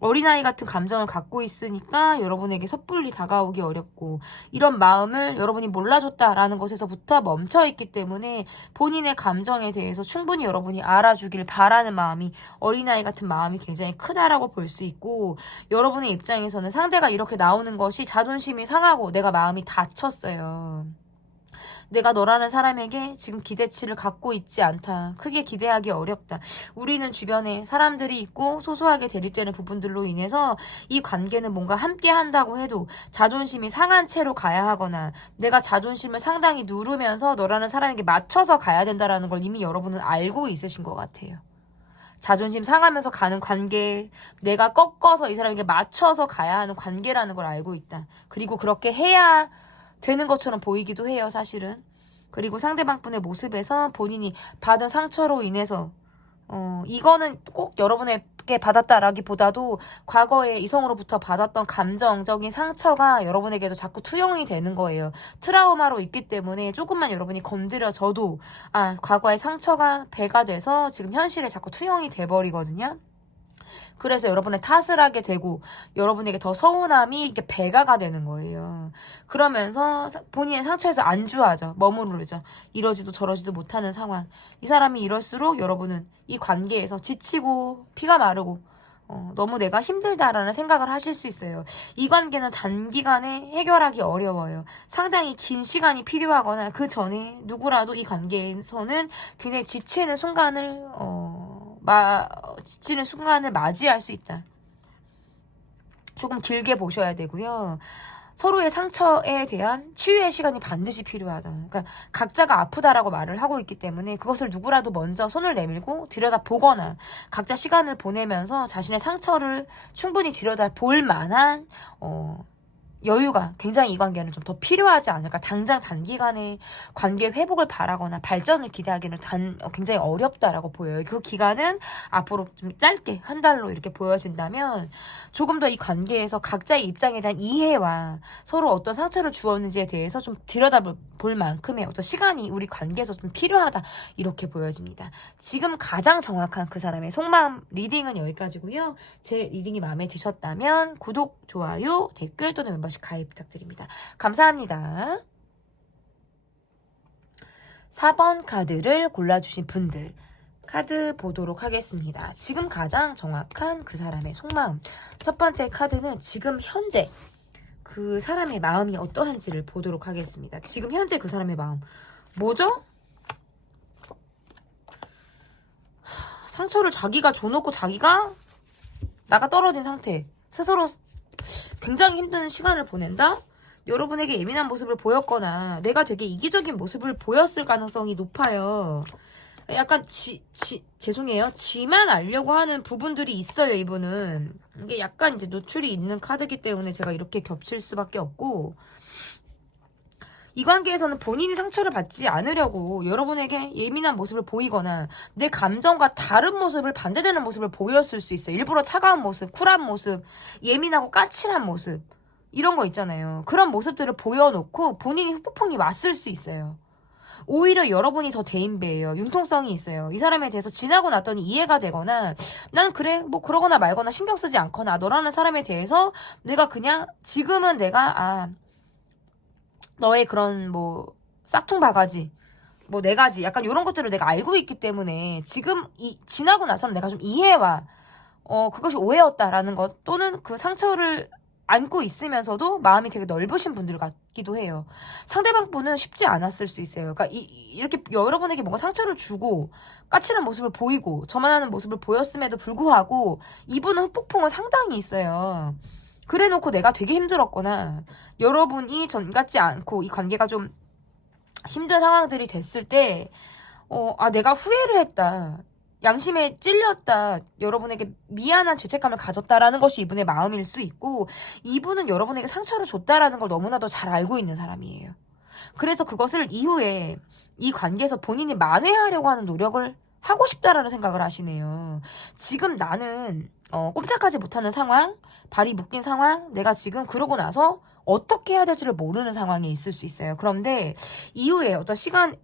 어린아이 같은 감정을 갖고 있으니까 여러분에게 섣불리 다가오기 어렵고 이런 마음을 여러분이 몰라줬다라는 것에서부터 멈춰있기 때문에 본인의 감정에 대해서 충분히 여러분이 알아주길 바라는 마음이 어린아이 같은 마음이 굉장히 크다라고 볼 수 있고 여러분의 입장에서는 상대가 이렇게 나오는 것이 자존심이 상하고 내가 마음이 다쳤어요. 내가 너라는 사람에게 지금 기대치를 갖고 있지 않다. 크게 기대하기 어렵다. 우리는 주변에 사람들이 있고 소소하게 대립되는 부분들로 인해서 이 관계는 뭔가 함께 한다고 해도 자존심이 상한 채로 가야 하거나 내가 자존심을 상당히 누르면서 너라는 사람에게 맞춰서 가야 된다는 걸 이미 여러분은 알고 있으신 것 같아요. 자존심 상하면서 가는 관계, 내가 꺾어서 이 사람에게 맞춰서 가야 하는 관계라는 걸 알고 있다. 그리고 그렇게 해야 되는 것처럼 보이기도 해요, 사실은. 그리고 상대방 분의 모습에서 본인이 받은 상처로 인해서 이거는 꼭 여러분에게 받았다라기보다도 과거에 이성으로부터 받았던 감정적인 상처가 여러분에게도 자꾸 투영이 되는 거예요. 트라우마로 있기 때문에 조금만 여러분이 건드려져도 과거의 상처가 배가 돼서 지금 현실에 자꾸 투영이 돼버리거든요. 그래서 여러분의 탓을 하게 되고 여러분에게 더 서운함이 이게 배가가 되는 거예요. 그러면서 본인의 상처에서 안주하죠. 머무르죠. 이러지도 저러지도 못하는 상황. 이 사람이 이럴수록 여러분은 이 관계에서 지치고 피가 마르고 너무 내가 힘들다라는 생각을 하실 수 있어요. 이 관계는 단기간에 해결하기 어려워요. 상당히 긴 시간이 필요하거나 그 전에 누구라도 이 관계에서는 굉장히 지치는 순간을 맞이할 수 있다. 조금 길게 보셔야 되고요. 서로의 상처에 대한 치유의 시간이 반드시 필요하다. 그러니까 각자가 아프다라고 말을 하고 있기 때문에 그것을 누구라도 먼저 손을 내밀고 들여다보거나 각자 시간을 보내면서 자신의 상처를 충분히 들여다볼 만한 여유가 굉장히 이 관계는 좀 더 필요하지 않을까. 당장 단기간에 관계 회복을 바라거나 발전을 기대하기는 굉장히 어렵다라고 보여요. 그 기간은 앞으로 좀 짧게 한 달로 이렇게 보여진다면 조금 더 이 관계에서 각자의 입장에 대한 이해와 서로 어떤 상처를 주었는지에 대해서 좀 들여다볼 만큼의 어떤 시간이 우리 관계에서 좀 필요하다 이렇게 보여집니다. 지금 가장 정확한 그 사람의 속마음 리딩은 여기까지고요. 제 리딩이 마음에 드셨다면 구독, 좋아요, 댓글 또는 멤버십 가입 부탁드립니다. 감사합니다. 4번 카드를 골라주신 분들 카드 보도록 하겠습니다. 지금 가장 정확한 그 사람의 속마음. 첫 번째 카드는 지금 현재 그 사람의 마음이 어떠한지를 보도록 하겠습니다. 지금 현재 그 사람의 마음 뭐죠? 상처를 자기가 줘놓고 자기가 나가 떨어진 상태. 스스로 굉장히 힘든 시간을 보낸다? 여러분에게 예민한 모습을 보였거나 내가 되게 이기적인 모습을 보였을 가능성이 높아요. 약간 죄송해요. 지만 알려고 하는 부분들이 있어요, 이분은. 이게 약간 이제 노출이 있는 카드이기 때문에 제가 이렇게 겹칠 수밖에 없고, 이 관계에서는 본인이 상처를 받지 않으려고 여러분에게 예민한 모습을 보이거나 내 감정과 다른 모습을 반대되는 모습을 보였을 수 있어요. 일부러 차가운 모습, 쿨한 모습, 예민하고 까칠한 모습 이런 거 있잖아요. 그런 모습들을 보여놓고 본인이 후폭풍이 왔을 수 있어요. 오히려 여러분이 더 대인배예요. 융통성이 있어요. 이 사람에 대해서 지나고 났더니 이해가 되거나 난 그래 뭐 그러거나 말거나 신경 쓰지 않거나 너라는 사람에 대해서 내가 그냥 지금은 내가 너의 그런 뭐 싹퉁 바가지 뭐 네 가지 약간 이런 것들을 내가 알고 있기 때문에 지금 지나고 나서는 내가 좀 이해와 그것이 오해였다라는 것 또는 그 상처를 안고 있으면서도 마음이 되게 넓으신 분들 같기도 해요. 상대방 분은 쉽지 않았을 수 있어요. 그러니까 이렇게 여러분에게 뭔가 상처를 주고 까칠한 모습을 보이고 저만하는 모습을 보였음에도 불구하고 이분은 후폭풍은 상당히 있어요. 그래놓고 내가 되게 힘들었거나 여러분이 전 같지 않고 이 관계가 좀 힘든 상황들이 됐을 때 내가 후회를 했다. 양심에 찔렸다. 여러분에게 미안한 죄책감을 가졌다라는 것이 이분의 마음일 수 있고 이분은 여러분에게 상처를 줬다라는 걸 너무나도 잘 알고 있는 사람이에요. 그래서 그것을 이후에 이 관계에서 본인이 만회하려고 하는 노력을 하고 싶다라는 생각을 하시네요. 지금 나는 꼼짝하지 못하는 상황, 발이 묶인 상황, 내가 지금 그러고 나서 어떻게 해야 될지를 모르는 상황에 있을 수 있어요. 그런데 이후에 어떤 시간을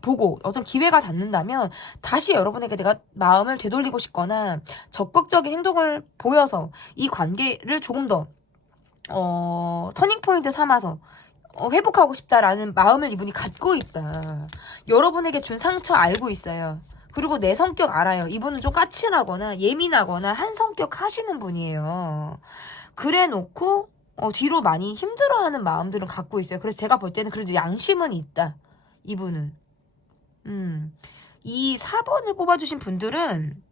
보고 어떤 기회가 닿는다면 다시 여러분에게 내가 마음을 되돌리고 싶거나 적극적인 행동을 보여서 이 관계를 조금 더 터닝포인트 삼아서 회복하고 싶다라는 마음을 이분이 갖고 있다. 여러분에게 준 상처 알고 있어요. 그리고 내 성격 알아요. 이분은 좀 까칠하거나 예민하거나 한 성격 하시는 분이에요. 그래 놓고 뒤로 많이 힘들어하는 마음들은 갖고 있어요. 그래서 제가 볼 때는 그래도 양심은 있다. 이분은. 이 4번을 뽑아주신 분들은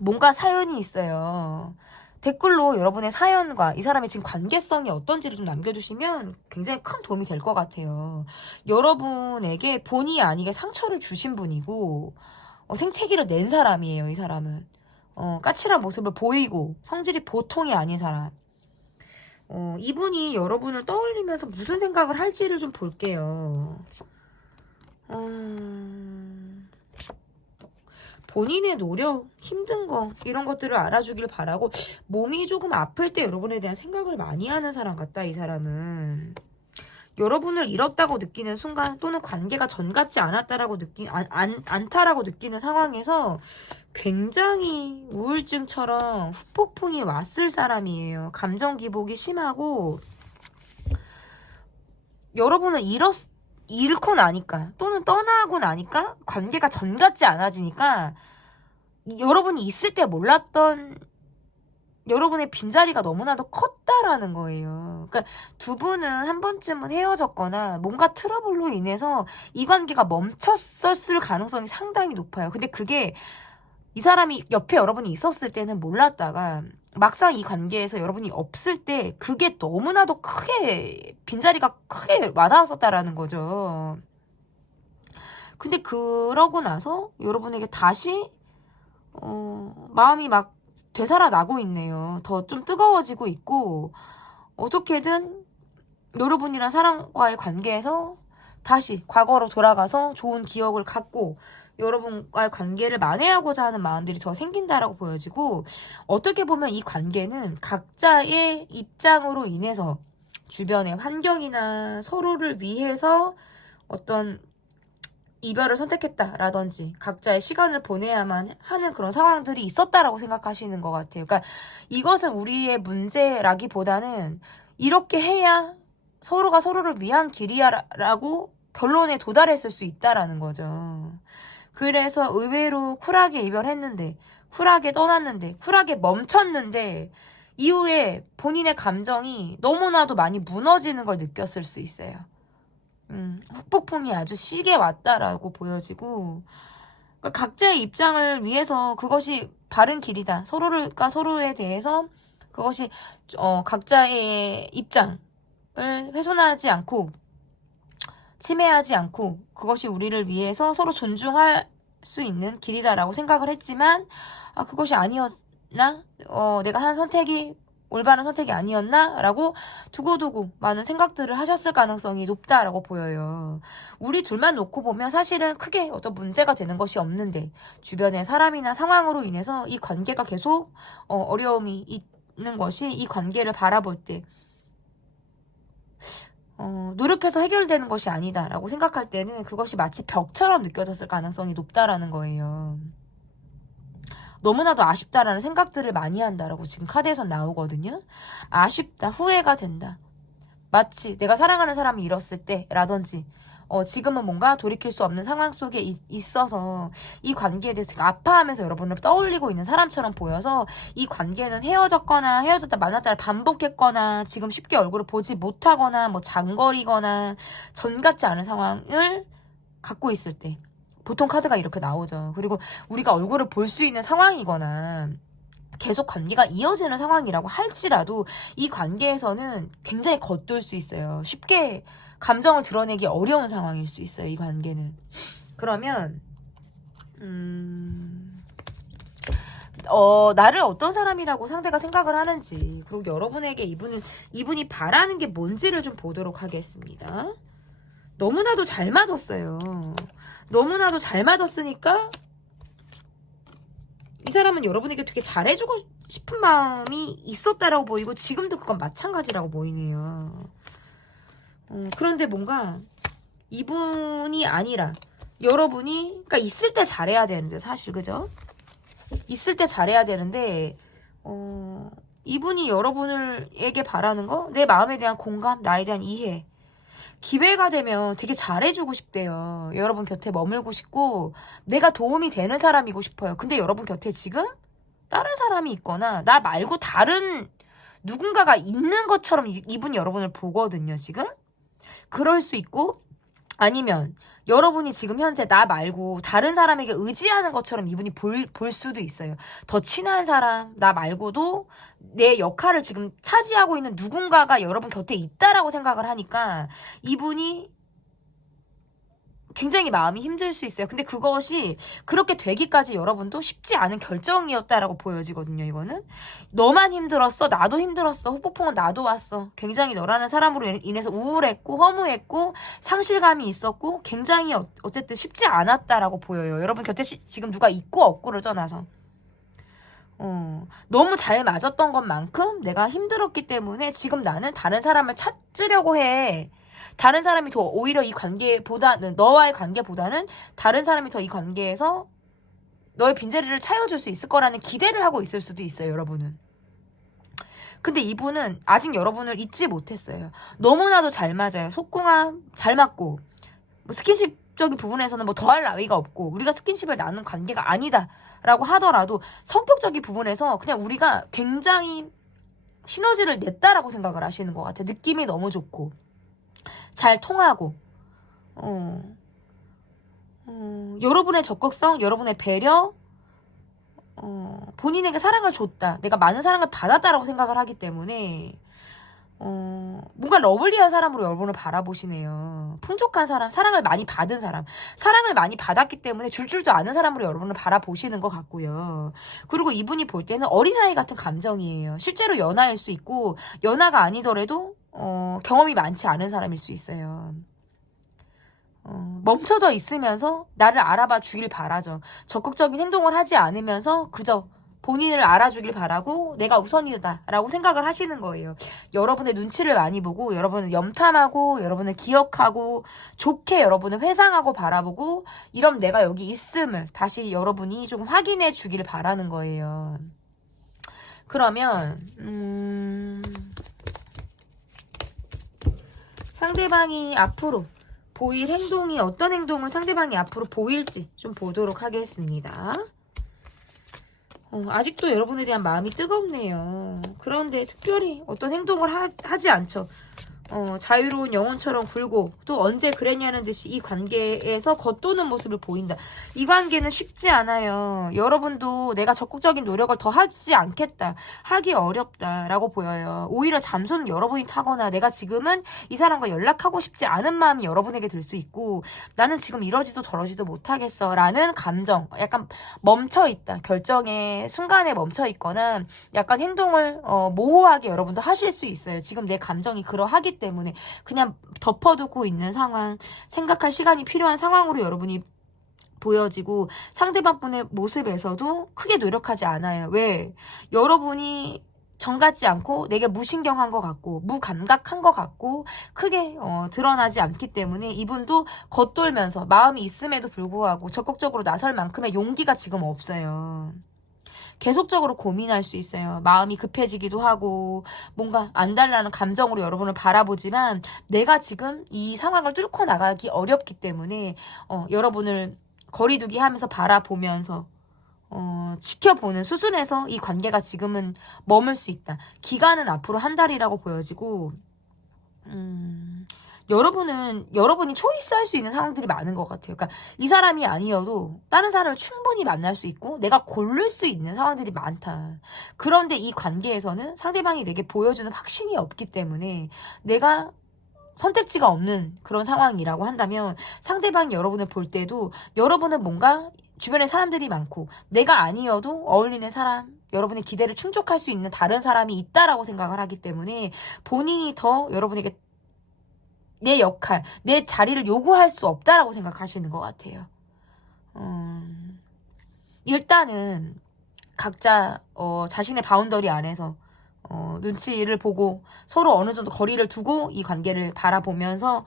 뭔가 사연이 있어요. 댓글로 여러분의 사연과 이 사람의 지금 관계성이 어떤지를 좀 남겨주시면 굉장히 큰 도움이 될 것 같아요. 여러분에게 본의 아니게 상처를 주신 분이고 생채기를 낸 사람이에요. 이 사람은 까칠한 모습을 보이고 성질이 보통이 아닌 사람. 이분이 여러분을 떠올리면서 무슨 생각을 할지를 좀 볼게요. 본인의 노력, 힘든 거 이런 것들을 알아주길 바라고 몸이 조금 아플 때 여러분에 대한 생각을 많이 하는 사람 같다. 이 사람은 여러분을 잃었다고 느끼는 순간 또는 관계가 전 같지 않았다라고 않다라고 느끼는 상황에서 굉장히 우울증처럼 후폭풍이 왔을 사람이에요. 감정 기복이 심하고 여러분을 잃고 나니까 또는 떠나고 나니까 관계가 전 같지 않아지니까 여러분이 있을 때 몰랐던 여러분의 빈자리가 너무나도 컸다라는 거예요. 그러니까 두 분은 한 번쯤은 헤어졌거나 뭔가 트러블로 인해서 이 관계가 멈췄었을 가능성이 상당히 높아요. 근데 그게 이 사람이 옆에 여러분이 있었을 때는 몰랐다가 막상 이 관계에서 여러분이 없을 때 그게 너무나도 크게 빈자리가 크게 와닿았었다라는 거죠. 근데 그러고 나서 여러분에게 다시 마음이 막 되살아나고 있네요. 더 좀 뜨거워지고 있고 어떻게든 여러분이랑 사람과의 관계에서 다시 과거로 돌아가서 좋은 기억을 갖고 여러분과의 관계를 만회하고자 하는 마음들이 더 생긴다라고 보여지고 어떻게 보면 이 관계는 각자의 입장으로 인해서 주변의 환경이나 서로를 위해서 어떤 이별을 선택했다라든지 각자의 시간을 보내야만 하는 그런 상황들이 있었다라고 생각하시는 것 같아요. 그러니까 이것은 우리의 문제라기보다는 이렇게 해야 서로가 서로를 위한 길이야라고 결론에 도달했을 수 있다라는 거죠. 그래서 의외로 쿨하게 이별했는데, 쿨하게 떠났는데, 쿨하게 멈췄는데 이후에 본인의 감정이 너무나도 많이 무너지는 걸 느꼈을 수 있어요. 후폭풍이 아주 시게 왔다라고 보여지고 그러니까 각자의 입장을 위해서 그것이 바른 길이다. 서로가 서로에 대해서 그것이 각자의 입장을 훼손하지 않고 침해하지 않고 그것이 우리를 위해서 서로 존중할 수 있는 길이다라고 생각을 했지만 그것이 아니었나? 내가 한 선택이 올바른 선택이 아니었나? 라고 두고두고 많은 생각들을 하셨을 가능성이 높다라고 보여요. 우리 둘만 놓고 보면 사실은 크게 어떤 문제가 되는 것이 없는데 주변의 사람이나 상황으로 인해서 이 관계가 계속 어려움이 있는 것이 이 관계를 바라볼 때 노력해서 해결되는 것이 아니다라고 생각할 때는 그것이 마치 벽처럼 느껴졌을 가능성이 높다라는 거예요. 너무나도 아쉽다라는 생각들을 많이 한다라고 지금 카드에서 나오거든요. 아쉽다, 후회가 된다. 마치 내가 사랑하는 사람이 잃었을 때라든지 지금은 뭔가 돌이킬 수 없는 상황 속에 있어서 이 관계에 대해서 되게 아파하면서 여러분을 떠올리고 있는 사람처럼 보여서 이 관계는 헤어졌거나 헤어졌다 만났다를 반복했거나 지금 쉽게 얼굴을 보지 못하거나 뭐 장거리거나 전 같지 않은 상황을 갖고 있을 때 보통 카드가 이렇게 나오죠. 그리고 우리가 얼굴을 볼 수 있는 상황이거나 계속 관계가 이어지는 상황이라고 할지라도 이 관계에서는 굉장히 겉돌 수 있어요. 쉽게 감정을 드러내기 어려운 상황일 수 있어요. 이 관계는. 그러면 나를 어떤 사람이라고 상대가 생각을 하는지 그리고 여러분에게 이분이 바라는 게 뭔지를 좀 보도록 하겠습니다. 너무나도 잘 맞았어요. 너무나도 잘 맞았으니까 이 사람은 여러분에게 되게 잘해주고 싶은 마음이 있었다라고 보이고 지금도 그건 마찬가지라고 보이네요. 그런데 뭔가 이분이 아니라 여러분이 그러니까 있을 때 잘해야 되는데 사실 그죠? 있을 때 잘해야 되는데 이분이 여러분에게 바라는 거 내 마음에 대한 공감, 나에 대한 이해 기회가 되면 되게 잘해주고 싶대요. 여러분 곁에 머물고 싶고 내가 도움이 되는 사람이고 싶어요. 근데 여러분 곁에 지금 다른 사람이 있거나 나 말고 다른 누군가가 있는 것처럼 이분이 여러분을 보거든요. 지금 그럴 수 있고 아니면 여러분이 지금 현재 나 말고 다른 사람에게 의지하는 것처럼 이분이 볼 수도 있어요. 더 친한 사람, 나 말고도 내 역할을 지금 차지하고 있는 누군가가 여러분 곁에 있다라고 생각을 하니까 이분이 굉장히 마음이 힘들 수 있어요. 근데 그것이 그렇게 되기까지 여러분도 쉽지 않은 결정이었다라고 보여지거든요. 이거는 너만 힘들었어, 나도 힘들었어, 후폭풍은 나도 왔어. 굉장히 너라는 사람으로 인해서 우울했고 허무했고 상실감이 있었고 굉장히 어쨌든 쉽지 않았다라고 보여요. 여러분 곁에 지금 누가 있고 없고를 떠나서 너무 잘 맞았던 것만큼 내가 힘들었기 때문에 지금 나는 다른 사람을 찾으려고 해. 다른 사람이 더 오히려 이 관계보다는, 너와의 관계보다는 다른 사람이 더 이 관계에서 너의 빈자리를 차여줄 수 있을 거라는 기대를 하고 있을 수도 있어요, 여러분은. 근데 이분은 아직 여러분을 잊지 못했어요. 너무나도 잘 맞아요. 속궁합 잘 맞고, 뭐 스킨십적인 부분에서는 뭐 더할 나위가 없고, 우리가 스킨십을 나눈 관계가 아니다라고 하더라도 성격적인 부분에서 그냥 우리가 굉장히 시너지를 냈다라고 생각을 하시는 것 같아요. 느낌이 너무 좋고 잘 통하고, 여러분의 적극성, 여러분의 배려, 본인에게 사랑을 줬다, 내가 많은 사랑을 받았다라고 생각을 하기 때문에 뭔가 러블리한 사람으로 여러분을 바라보시네요. 풍족한 사람, 사랑을 많이 받은 사람, 사랑을 많이 받았기 때문에 줄 줄도 아는 사람으로 여러분을 바라보시는 것 같고요. 그리고 이분이 볼 때는 어린아이 같은 감정이에요. 실제로 연하일 수 있고, 연하가 아니더라도 경험이 많지 않은 사람일 수 있어요. 멈춰져 있으면서 나를 알아봐 주길 바라죠. 적극적인 행동을 하지 않으면서 그저 본인을 알아주길 바라고 내가 우선이다 라고 생각을 하시는 거예요. 여러분의 눈치를 많이 보고, 여러분을 염탐하고, 여러분을 기억하고, 좋게 여러분을 회상하고 바라보고, 이런 내가 여기 있음을 다시 여러분이 좀 확인해 주길 바라는 거예요. 그러면 상대방이 앞으로 보일 행동이, 어떤 행동을 상대방이 앞으로 보일지 좀 보도록 하겠습니다. 아직도 여러분에 대한 마음이 뜨겁네요. 그런데 특별히 어떤 행동을 하지 않죠. 자유로운 영혼처럼 굴고 또 언제 그랬냐는 듯이 이 관계에서 겉도는 모습을 보인다. 이 관계는 쉽지 않아요. 여러분도 내가 적극적인 노력을 더 하지 않겠다, 하기 어렵다라고 보여요. 오히려 잠수는 여러분이 타거나 내가 지금은 이 사람과 연락하고 싶지 않은 마음이 여러분에게 들 수 있고, 나는 지금 이러지도 저러지도 못하겠어 라는 감정, 약간 멈춰있다, 결정의 순간에 멈춰있거나 약간 행동을 모호하게 여러분도 하실 수 있어요. 지금 내 감정이 그러하기 때문에 그냥 덮어두고 있는 상황, 생각할 시간이 필요한 상황으로 여러분이 보여지고, 상대방분의 모습에서도 크게 노력하지 않아요. 왜? 여러분이 정 같지 않고 내게 무신경한 것 같고 무감각한 것 같고 크게 드러나지 않기 때문에 이분도 겉돌면서 마음이 있음에도 불구하고 적극적으로 나설 만큼의 용기가 지금 없어요. 계속적으로 고민할 수 있어요. 마음이 급해지기도 하고 뭔가 안달나는 감정으로 여러분을 바라보지만 내가 지금 이 상황을 뚫고 나가기 어렵기 때문에 여러분을 거리두기 하면서 바라보면서 지켜보는 수순에서 이 관계가 지금은 머물 수 있다. 기간은 앞으로 한 달이라고 보여지고, 여러분이 초이스할 수 있는 상황들이 많은 것 같아요. 그러니까 이 사람이 아니어도 다른 사람을 충분히 만날 수 있고 내가 고를 수 있는 상황들이 많다. 그런데 이 관계에서는 상대방이 내게 보여주는 확신이 없기 때문에 내가 선택지가 없는 그런 상황이라고 한다면, 상대방이 여러분을 볼 때도 여러분은 뭔가 주변에 사람들이 많고 내가 아니어도 어울리는 사람, 여러분의 기대를 충족할 수 있는 다른 사람이 있다라고 생각을 하기 때문에 본인이 더 여러분에게 내 역할, 내 자리를 요구할 수 없다라고 생각하시는 것 같아요. 일단은 각자 자신의 바운더리 안에서 눈치를 보고 서로 어느 정도 거리를 두고 이 관계를 바라보면서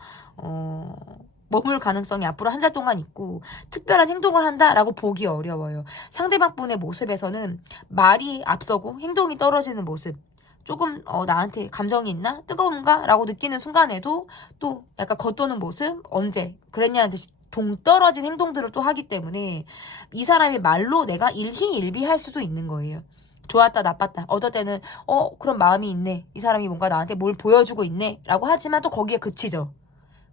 머물 가능성이 앞으로 한 달 동안 있고, 특별한 행동을 한다라고 보기 어려워요. 상대방 분의 모습에서는 말이 앞서고 행동이 떨어지는 모습, 조금 나한테 감정이 있나? 뜨거운가? 라고 느끼는 순간에도 또 약간 겉도는 모습, 언제 그랬냐는 듯이 동떨어진 행동들을 또 하기 때문에 이 사람의 말로 내가 일희일비할 수도 있는 거예요. 좋았다 나빴다, 어떨 때는 그런 마음이 있네, 이 사람이 뭔가 나한테 뭘 보여주고 있네 라고 하지만 또 거기에 그치죠.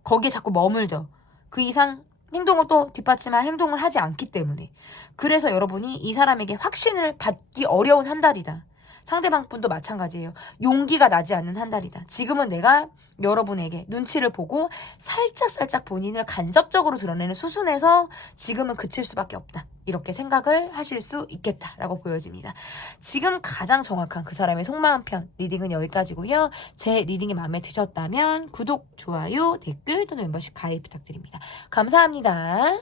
거기에 자꾸 머물죠. 그 이상 행동을 또 뒷받침할 행동을 하지 않기 때문에. 그래서 여러분이 이 사람에게 확신을 받기 어려운 한 달이다. 상대방 분도 마찬가지예요. 용기가 나지 않는 한 달이다. 지금은 내가 여러분에게 눈치를 보고 살짝 본인을 간접적으로 드러내는 수순에서 지금은 그칠 수밖에 없다. 이렇게 생각을 하실 수 있겠다라고 보여집니다. 지금 가장 정확한 그 사람의 속마음 편 리딩은 여기까지고요. 제 리딩이 마음에 드셨다면 구독, 좋아요, 댓글 또는 멤버십 가입 부탁드립니다. 감사합니다.